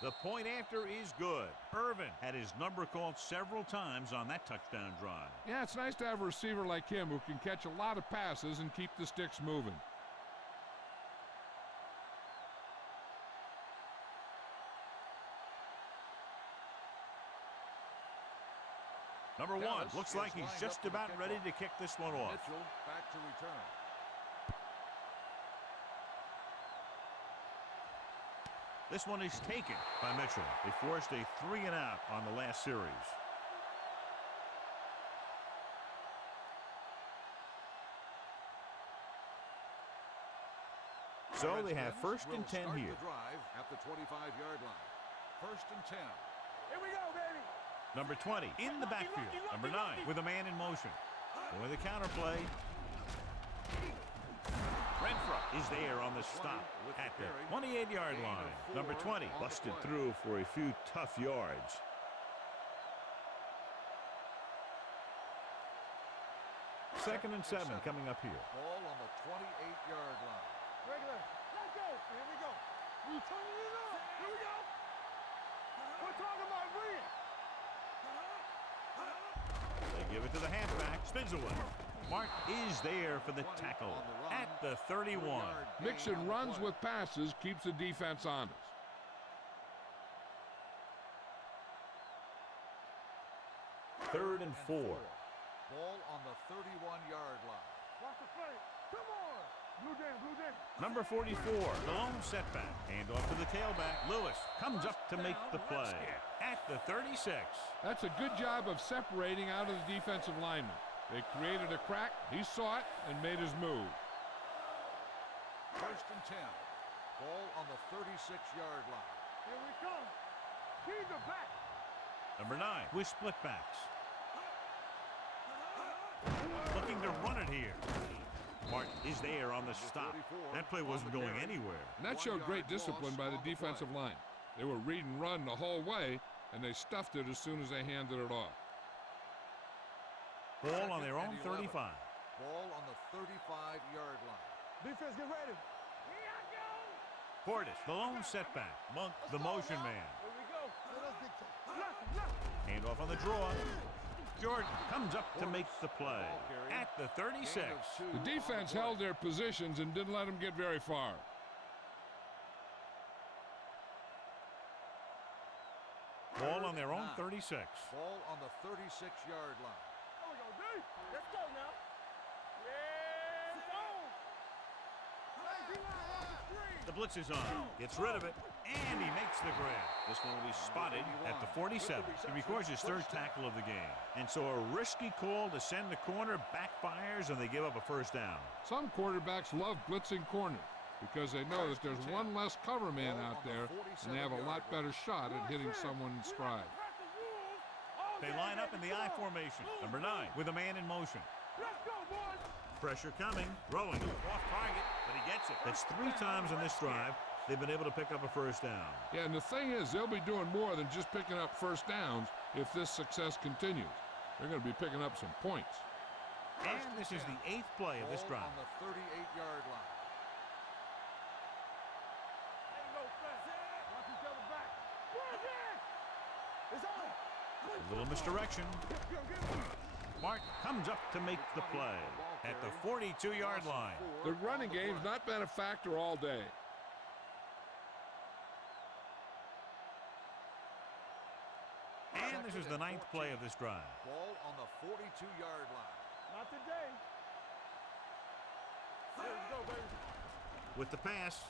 The point after is good. Irvin had his number called several times on that touchdown drive. Yeah, it's nice to have a receiver like him who can catch a lot of passes and keep the sticks moving. Number one, Dallas looks is like he's lined just up for the about ready kickoff. to kick this one off. Mitchell back to return. This one is taken by Mitchell. They forced a 3-and-out on the last series. So they have first and 10 Start here. the drive at the 25-yard line. First and 10. Here we go, baby. Number 20 in the backfield. Number 9 with a man in motion. For the counterplay. Renfro is there on the stop at the 28-yard line. Number 20 busted through for a few tough yards. Second and 7 coming up here. Ball on the 28-yard line. Regular. Let's go. Here we go. We turning it up. Here we go. We're talking about bringing. They give it to the halfback. Spins away. Mark is there for the tackle at the 31. Mixing runs with passes keeps the defense honest. Third and 4. Ball on the 31-yard line. Watch the play. Come on. Blue jam, blue jam. Number 44, the lone setback. Hand off to the tailback. Lewis comes up to make the play at the 36. That's a good job of separating out of the defensive lineman. They created a crack, he saw it, and made his move. First and 10. Ball on the 36-yard line. Here we come. Keys are back. Number 9 with split backs. Looking to run it here. Martin is there on the stop. That play wasn't going anywhere. And that showed great discipline by the defensive line. They were read and run the whole way, and they stuffed it as soon as they handed it off. Ball on their own 35. Ball on the 35-yard line. Defense, get ready. Portis, the lone setback. Monk, the motion man. Here we go. Let's get left. Hand off on the draw. Jordan comes up to make the play at the 36. The defense held their positions and didn't let them get very far. Ball on their own 36. Ball on the 36-yard line. There we go, D. Let's go now. Yeah. It's on. Hey, D-line, The blitz is on. Gets rid of it, and he makes the grab. This one will be spotted at the 47. He records his third tackle of the game. And so a risky call to send the corner backfires, and they give up a first down. Some quarterbacks love blitzing corners because they know that there's one less cover man out there, and they have a lot better shot at hitting someone in stride. They line up in the I formation. Number 9 with a man in motion. Let's go, boys. Pressure coming. Throwing off target, but he gets it. That's 3 times on this drive they've been able to pick up a first down. Yeah, and the thing is, they'll be doing more than just picking up first downs if this success continues. They're going to be picking up some points. And this is the 8th play of this drive. On the 38-yard line. Ain't no fence. Watch each other back. It's on. A little misdirection. Mark comes up to make the play at the 42-yard line. The running game's not been a factor all day. And this is the 9th play of this drive. Ball on the 42-yard line. Not today. There we go, baby. With the pass,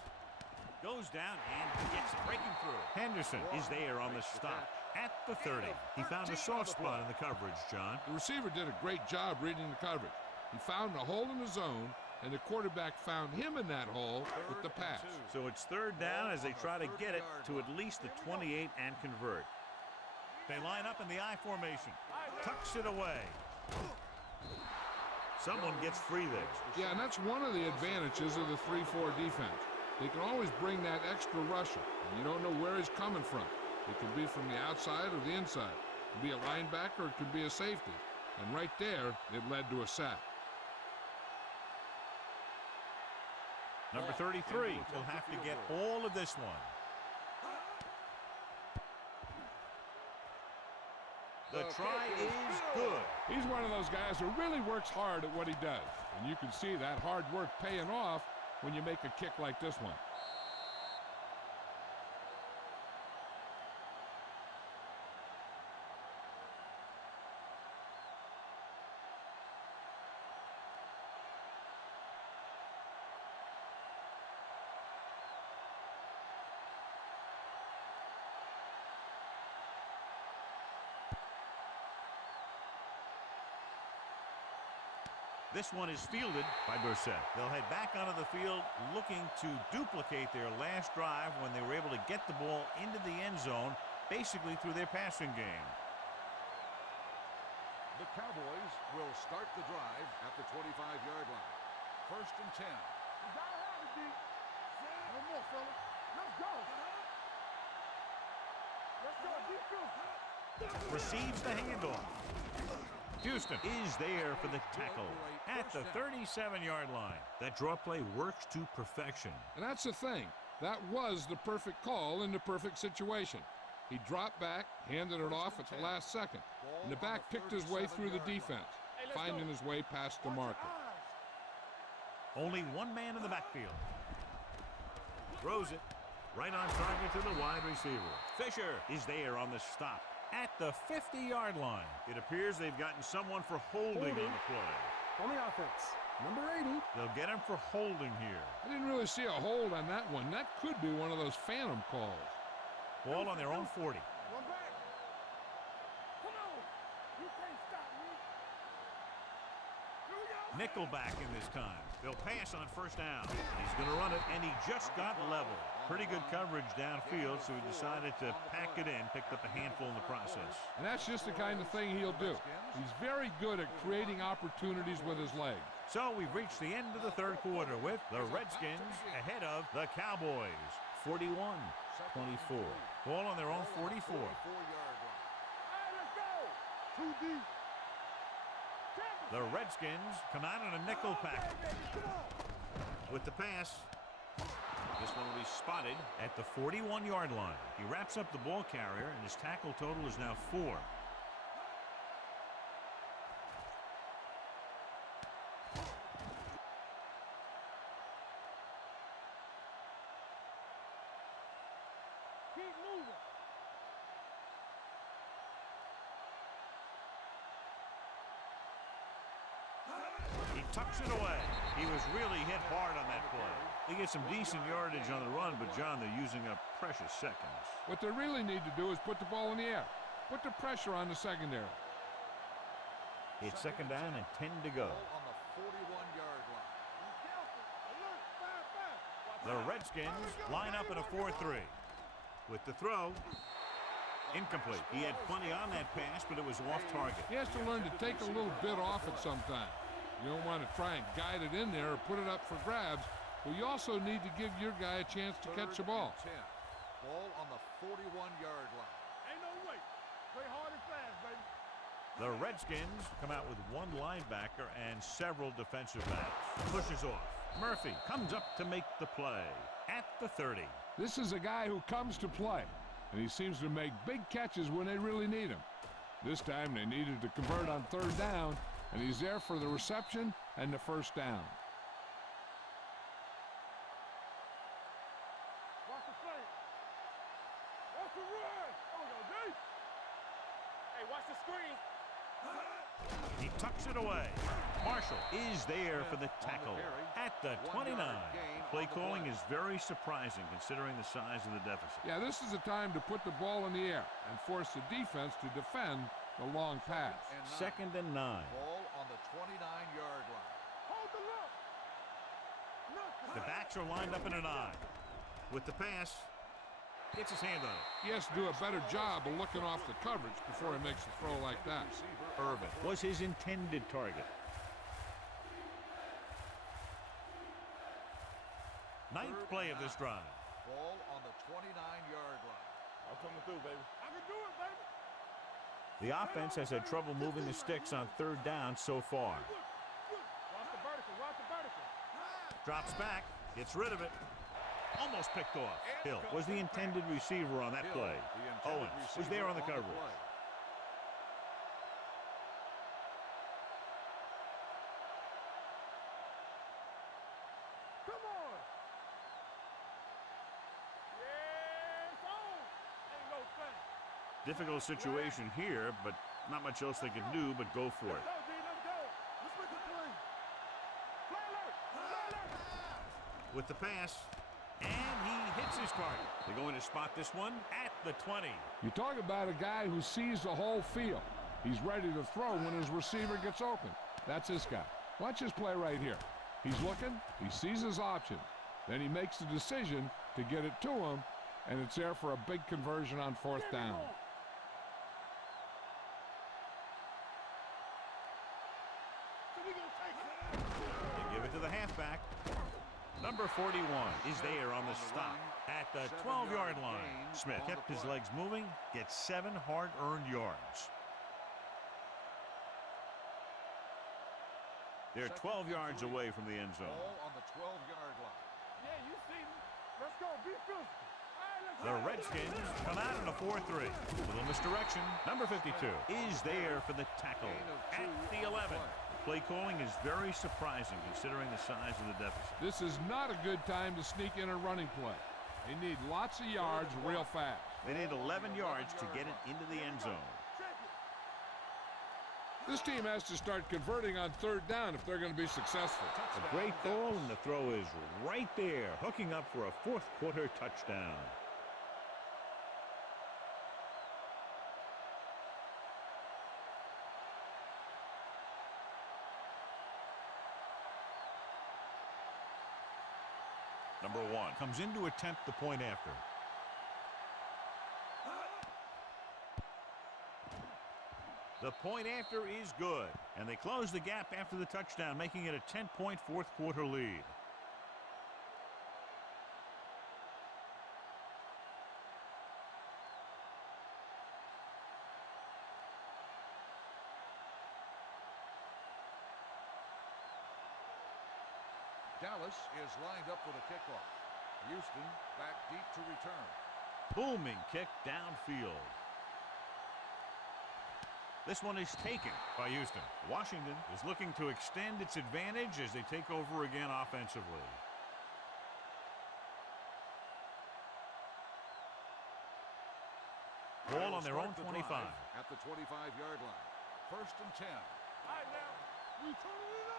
goes down and gets it, breaking through. Henderson is there on the stop at the 30. He found a soft spot in the coverage, John. The receiver did a great job reading the coverage. He found a hole in the zone, and the quarterback found him in that hole with the pass. So it's third down as they try to get it to at least the 28 and convert. They line up in the I formation. Tucks it away. Someone gets free there. Yeah, and that's one of the advantages of the 3-4 defense. They can always bring that extra rusher, and you don't know where he's coming from. It could be from the outside or the inside. It could be a linebacker, it could be a safety. And right there, it led to a sack. Number 33 will have to get all of this one. The try is good. He's one of those guys who really works hard at what he does. And you can see that hard work paying off when you make a kick like this one. This one is fielded by Brissett. They'll head back onto the field looking to duplicate their last drive when they were able to get the ball into the end zone, basically through their passing game. The Cowboys will start the drive at the 25-yard line. 1st and 10. You gotta have it, D. No more, fella. Let's go. Let's go. Defense. Receives the handoff. Houston is there for the tackle at the 37-yard line. That draw play works to perfection. And that's the thing. That was the perfect call in the perfect situation. He dropped back, handed it off at the last second, and the back picked his way through the defense, finding his way past the marker. Only one man in the backfield. Throws it right on target to the wide receiver. Fisher is there on the stop at the 50-yard line. It appears they've gotten someone for holding on the play. On the offense, number 80. They'll get him for holding here. I didn't really see a hold on that one. That could be one of those phantom calls. Ball on their own 40. Run back. Come on. You can't stop me. Here we go. Nickelback in this time. They'll pass on 1st down. He's going to run it, and he just got level. Pretty good coverage downfield, so he decided to pack it in, picked up a handful in the process. And that's just the kind of thing he'll do. He's very good at creating opportunities with his legs. So we've reached the end of the 3rd quarter with the Redskins ahead of the Cowboys. 41-24. Ball on their own 44. All right, let's go. 2 deep. The Redskins come out in a nickel package. With the pass, this one will be spotted at the 41-yard line. He wraps up the ball carrier, and his tackle total is now 4. Keep moving. He tucks it away. He was really hit hard on that play. They get some decent yardage on the run, but, John, they're using up precious seconds. What they really need to do is put the ball in the air. Put the pressure on the secondary. It's 2nd down and 10 to go. On the 41-yard line. Be careful. Alert. Fire. The Redskins line up in a 4-3. With the throw, incomplete. He had plenty on that pass, but it was off target. He has to learn to take a little bit off it sometime. You don't want to try and guide it in there or put it up for grabs, but you also need to give your guy a chance to catch the ball. 3rd and 10. Ball on the 41-yard line. Ain't no way. Play hard and fast, baby. The Redskins come out with one linebacker and several defensive backs. Pushes off. Murphy comes up to make the play at the 30. This is a guy who comes to play, and he seems to make big catches when they really need him. This time they needed to convert on 3rd down, and he's there for the reception and the 1st down. Watch the flank. Watch the run. Oh, no, D. Hey, watch the screen. He tucks it away. Marshall is there for the tackle at the 29. Play calling is very surprising considering the size of the deficit. Yeah, this is the time to put the ball in the air and force the defense to defend the long pass. 2nd and 9. Ball on the 29-yard line. Hold the look. Nothing. The backs are lined up in an I. With the pass, gets his hand on it. He has to do a better job of looking off the coverage before he makes a throw like that. Irvin was his intended target. 9th play of this drive. Ball on the 29-yard line. I'm coming through, baby. I can do it, baby. The offense has had trouble moving the sticks on 3rd down so far. Watch the vertical. Watch the vertical. Drops back, gets rid of it. Almost picked off. Hill was the intended receiver on that play. Owens was there on the coverage. Difficult situation here, but not much else they can do but go for it. Let's go, D. Let's go. Let's make a play. Fly alert. Fly alert. With the pass, and he hits his target. They're going to spot this one at the 20. You talk about a guy who sees the whole field. He's ready to throw when his receiver gets open. That's this guy. Watch his play right here. He's looking, he sees his option. Then he makes the decision to get it to him, and it's there for a big conversion on 4th down. So we gonna take it. They give it to the halfback. Number 41 is there on the stop at the 12-yard line. Smith kept his legs moving, gets 7 hard-earned yards. They're 12 yards away from the end zone. Ball on the 12-yard line. Yeah, you see me. Let's go. Be physical. The Redskins come out in a 4-3. Little misdirection. Number 52 is there for the tackle at the 11. Play calling is very surprising considering the size of the deficit. This is not a good time to sneak in a running play. They need lots of yards real fast. They need 11 yards to get it into the end zone. This team has to start converting on 3rd down if they're going to be successful. A great ball, and the throw is right there, hooking up for a 4th quarter touchdown. Number 1 comes in to attempt the point after. The point after is good, and they close the gap after the touchdown, making it a 10-point 4th quarter lead. Dallas is lined up for the kickoff. Houston back deep to return. Booming kick downfield. This one is taken by Houston. Washington is looking to extend its advantage as they take over again offensively. Ball on their own 25. At the 25-yard line. 1st and 10. All right, now. We turning it up.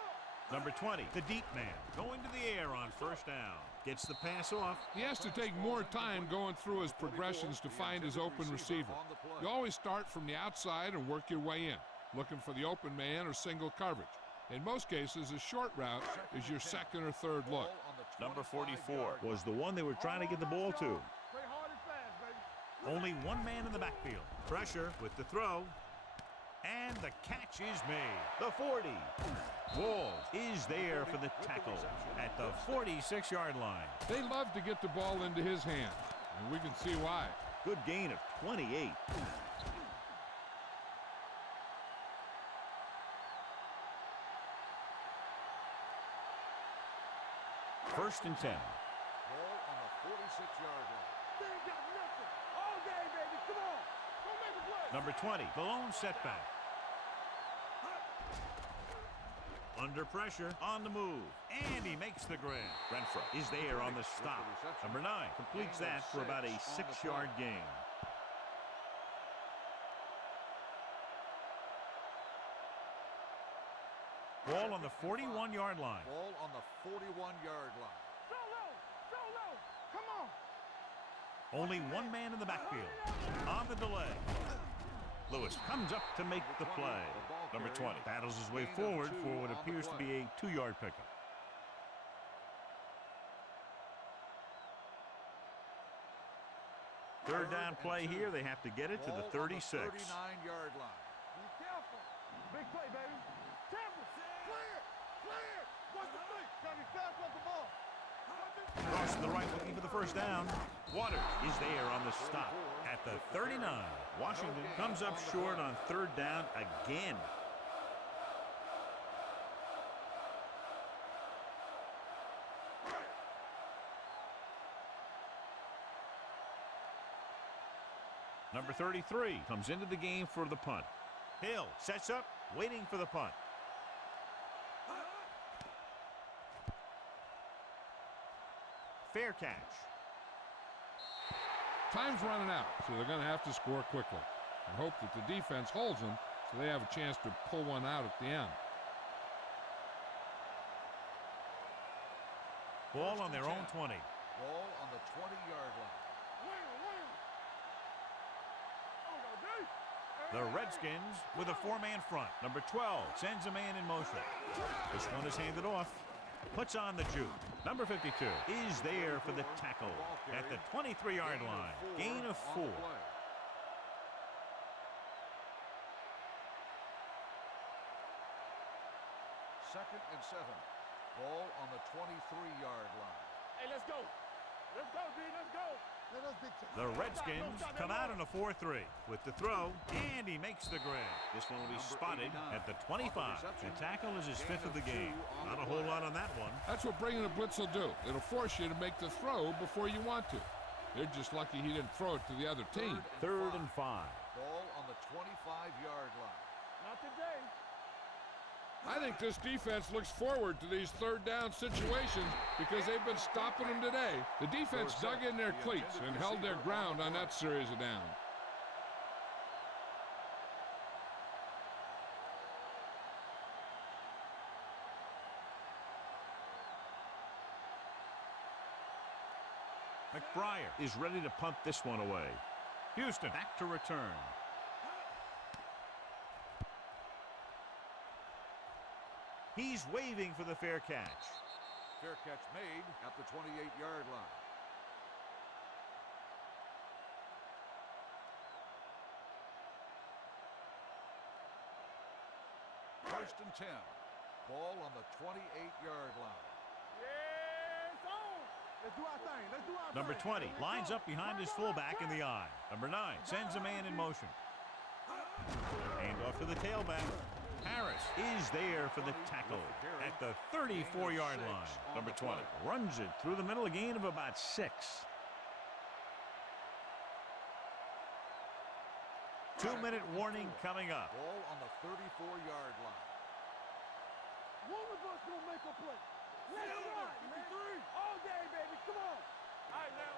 Number 20, the deep man, going to the air on 1st down. Gets the pass off. He has to take more time going through his progressions to find his open receiver. You always start from the outside and work your way in, looking for the open man or single coverage. In most cases, a short route is your 2nd or 3rd look. Number 44 was the one they were trying to get the ball to. Play hard and fast, baby. Only one man in the backfield. Pressure with the throw. And the catch is made. The 40. Walls is there for the tackle at the 46-yard line. They love to get the ball into his hands, and we can see why. Good gain of 28. First and 10. Ball on the 46-yard line. They ain't got nothing. All day, baby. Come on. Go make a play. Number 20, the lone setback. Under pressure, on the move, and he makes the grab. Renfro is there on the stop. Number 9 completes that for about a 6-yard gain. Ball on the 41-yard line. Ball on the 41-yard line. So low. So low. Come on. Only one man in the backfield. On the delay. Lewis comes up to make the play. Number 20 battles his way forward for what appears to be a 2-yard pickup. Third down play here. They have to get it to the 36. 39-yard line. Be careful. Big play, baby. Careful. Clear. Clear. What's the thing? Gotta be fast off the ball. Cross to the right looking for the first down. Waters is there on the stop at the 39. Washington comes up short on 3rd down again. Number 33 comes into the game for the punt. Hill sets up, waiting for the punt. Fair catch. Time's running out, so they're going to have to score quickly. and hope that the defense holds them so they have a chance to pull one out at the end. Ball on their own 20. Ball on the 20-yard line. The Redskins with a four-man front. Number 12 sends a man in motion. This one is handed off. Puts on the juke. Number 52 is there for the tackle at the 23-yard line. Gain of 4. Second and 7. Ball on the 23-yard line. Hey, let's go. Let's go, D. Let's go. The Redskins come out on a 4-3 with the throw, and he makes the grab. This one will be spotted at the 25. The tackle is his 5th of the game. Not a whole lot on that one. That's what bringing a blitz will do. It'll force you to make the throw before you want to. They're just lucky he didn't throw it to the other team. Third and 5. Ball on the 25-yard line. Not today. I think this defense looks forward to these third down situations because they've been stopping them today. The defense dug in their cleats and held their ground on that series of downs. McBriar is ready to punt this one away. Houston back to return. He's waving for the fair catch. Fair catch made at the 28-yard line. First and 10. Ball on the 28-yard line. Yes, on. Let's do our thing. Let's do our Number thing. 20 lines up behind his fullback in the eye. Number 9 sends a man in motion. Hand off to the tailback. Harris is there for the tackle at the 34-yard line. Number 20 runs it through the middle, a gain of about 6. 2-minute warning coming up. Ball on the 34-yard line. One of us gonna make a play. Let's ride, man. All day, baby. Come on. All right, now.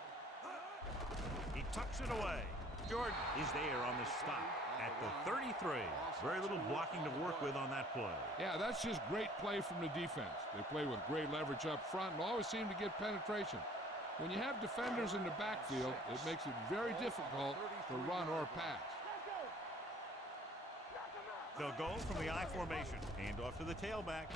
He tucks it away. Jordan is there on the stop at the 33. Very little blocking to work with on that play. Yeah, that's just great play from the defense. They play with great leverage up front and always seem to get penetration. When you have defenders in the backfield, it makes it very difficult to run or pass. They'll go from the I formation. Hand off to the tailback.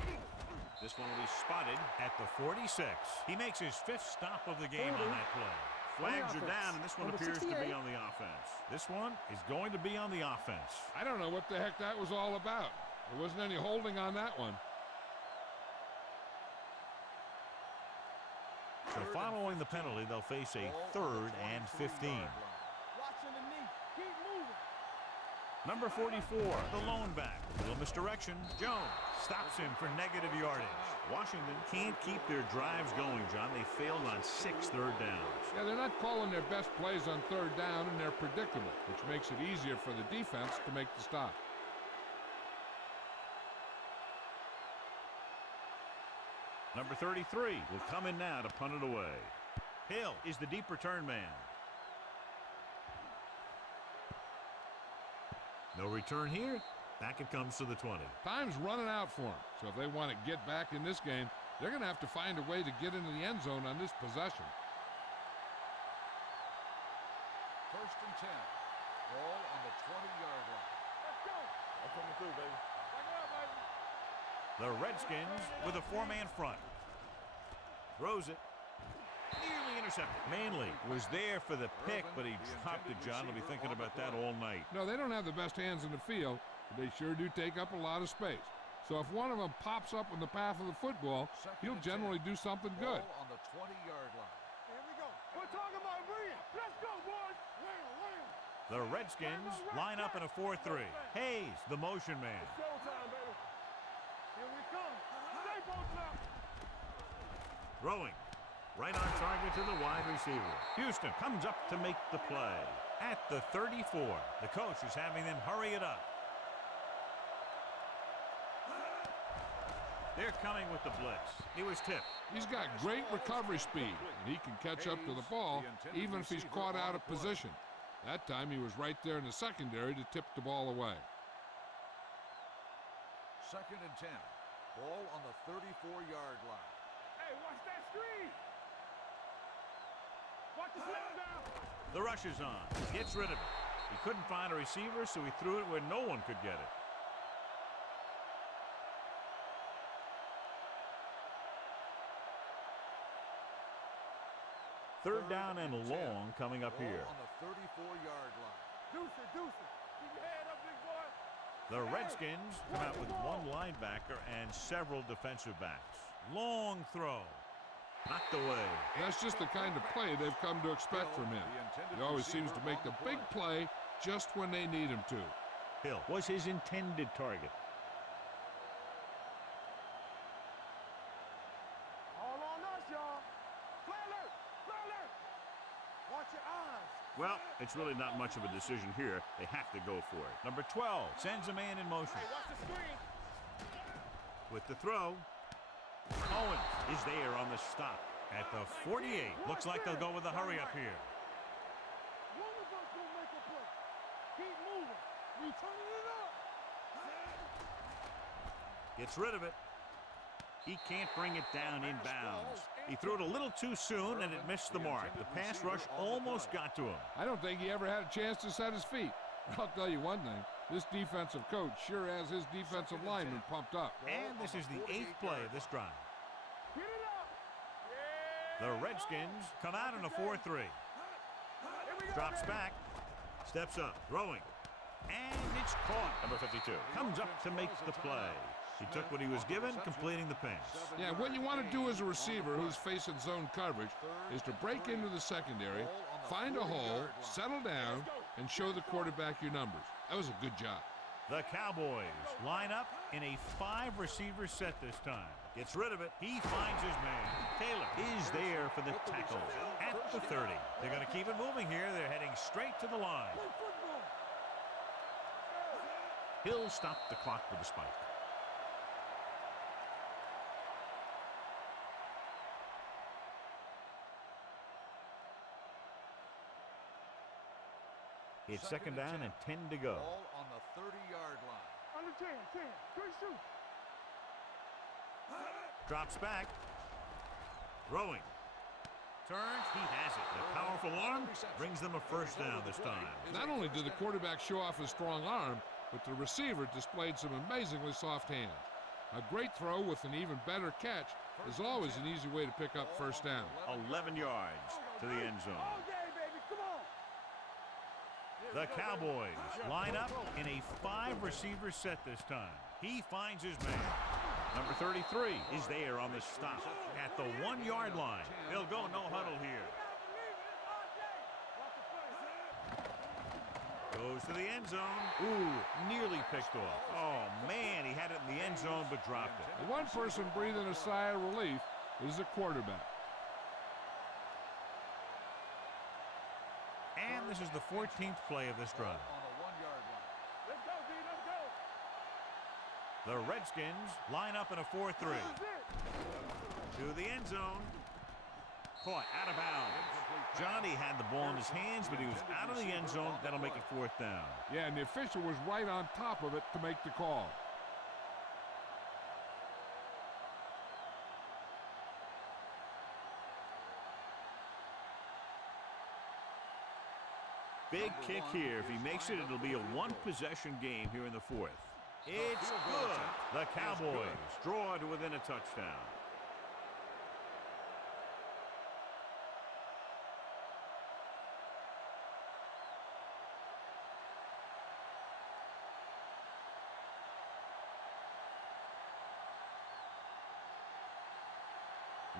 This one will be spotted at the 46. He makes his 5th stop of the game on that play. Flags are down, and this one appears to be on the offense. This one is going to be on the offense. I don't know what the heck that was all about. There wasn't any holding on that one. So following the penalty, they'll face a 3rd and 15. Watching the knee. Keep moving. Number 44, the lone back. Little misdirection. Jones stops him for negative yardage. Washington can't keep their drives going, John. They failed on 6 third downs. Yeah, they're not calling their best plays on third down, and they're predictable, which makes it easier for the defense to make the stop. Number 33 will come in now to punt it away. Hill is the deep return man. No return here. Back it comes to the 20. Time's running out for them, so if they want to get back in this game, they're going to have to find a way to get into the end zone on this possession. First and 10. Ball on the 20-yard line. Let's go. I'm coming through, baby. Back it up, baby. The Redskins with a 4-man front. Throws it. Nearly intercepted. Manley was there for the pick, but he dropped it, John. Will be thinking about that all night. No, they don't have the best hands in the field, but they sure do take up a lot of space. So if one of them pops up in the path of the football, he'll generally do something good. Ball on the 20-yard line. Here we go. We're talking about brilliant. Let's go, boys. The Redskins line up in a 4-3. Hayes, the motion man. Showtime, baby. Here we come. Stay posted up. Throwing. Right on target to the wide receiver. Houston comes up to make the play. At the 34. The coach is having them hurry it up. They're coming with the blitz. He was tipped. He's got great recovery speed, and he can catch up to the ball even if he's caught out of position. That time he was right there in the secondary to tip the ball away. 2nd and 10. Ball on the 34-yard line. Hey, watch that screen. Watch the slam down. The rush is on. Gets rid of it. He couldn't find a receiver, so he threw it where no one could get it. Third down and long coming up here. On the 34-yard line. Deuce it, deuce it. Keep your head up, big boy. The Redskins come out with one linebacker and several defensive backs. Long throw. Knocked away. That's just the kind of play they've come to expect from him. He always seems to make the big play just when they need him to. Hill was his intended target. All on us, y'all. Play alert, play alert. Watch your eyes. Well, it's really not much of a decision here. They have to go for it. Number 12 sends a man in motion. Hey, watch the screen. With the throw, Owens is there on the stop at the 48. Looks like they'll go with a hurry up here. One of us will make a play. Keep moving. We turning it up. Gets rid of it. He can't bring it down inbounds. He threw it a little too soon, and it missed the mark. The pass rush almost got to him. I don't think he ever had a chance to set his feet. I'll tell you one thing. This defensive coach sure has his defensive linemen pumped up. And this is the 8th play of this drive. Get it up. The Redskins come out in a 4-3. Drops back. Steps up. Throwing. And it's caught. Number 52 comes up to make the play. He took what he was given, completing the pass. Yeah, what you want to do as a receiver who's facing zone coverage is to break into the secondary, find a hole, settle down, and show the quarterback your numbers. That was a good job. The Cowboys line up in a 5-receiver set this time. Gets rid of it. He finds his man. Taylor is there for the tackle at the 30. They're going to keep it moving here. They're heading straight to the line. He'll stop the clock with a spike. It's 2nd down and 10 to go. Ball on the 30-yard line. Under 10, 10. Good shoot. Drops back. Throwing. Turns. He has it. The powerful arm brings them a first down this time. Not only did the quarterback show off his strong arm, but the receiver displayed some amazingly soft hands. A great throw with an even better catch is always an easy way to pick up first down. 11 yards to the end zone. All day, baby. Come on. The Cowboys line up in a 5-receiver set this time. He finds his man. Number 33 is there on the stop at the 1-yard line. They'll go no huddle here. Goes to the end zone. Ooh, nearly picked off. Oh, man, he had it in the end zone but dropped it. The one person breathing a sigh of relief is the quarterback. And this is the 14th play of this drive. On the 1-yard line. Let's go, D. Let's go. The Redskins line up in a 4-3. To the end zone. Caught out of bounds. Johnny had the ball in his hands, but he was out of the end zone. That'll make it 4th down. Yeah, and the official was right on top of it to make the call. Big kick here. If he makes it, it'll be a 1-possession game here in the 4th. It's good. The Cowboys draw to within a touchdown.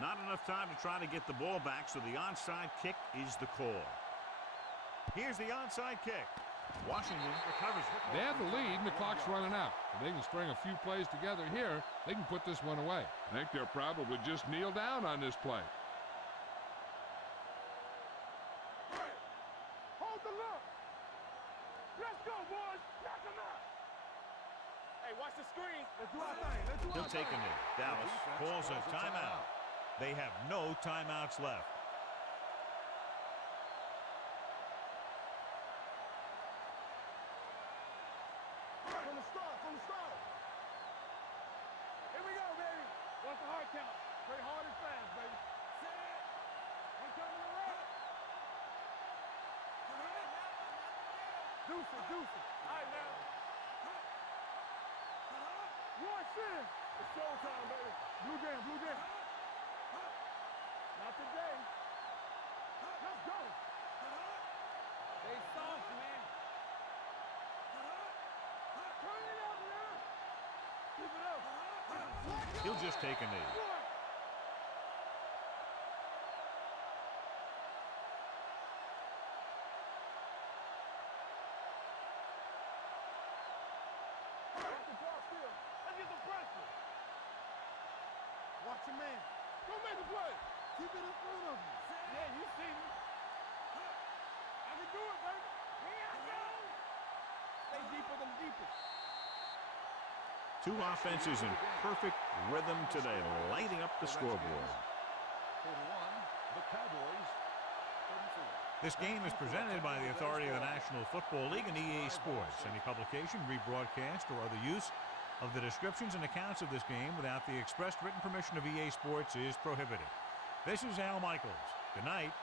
Not enough time to try to get the ball back, so the onside kick is the call. Here's the onside kick. Washington recovers it. They have the lead and the clock's running out. If they can string a few plays together here, they can put this one away. I think they'll probably just kneel down on this play. Hold the look. Let's go, boys. Knock him out. Hey, watch the screen. Let's do our thing. Let's do our He'll take a knee. Dallas calls a timeout. They have no timeouts left. from the start. Here we go, baby. Watch the hard count. Play hard and fast, baby. Set. One time in the right. Deuce it, deuce it. All right, now. One sin. It's showtime, baby. Blue jam, blue jam. Not today. Let's go. Stay soft, man. Turn it up now. Keep it up. He'll just take a knee. Watch your man. Go make the play. Keep it in front of you. Yeah, you see me. I can do it, baby. Here I go. Stay deeper than the deepest. Two offenses in perfect rhythm today, lighting up the scoreboard. 41, the Cowboys. 34. This game is presented by the authority of the National Football League and EA Sports. Any publication, rebroadcast, or other use of the descriptions and accounts of this game without the expressed written permission of EA Sports is prohibited. This is Al Michaels. Good night.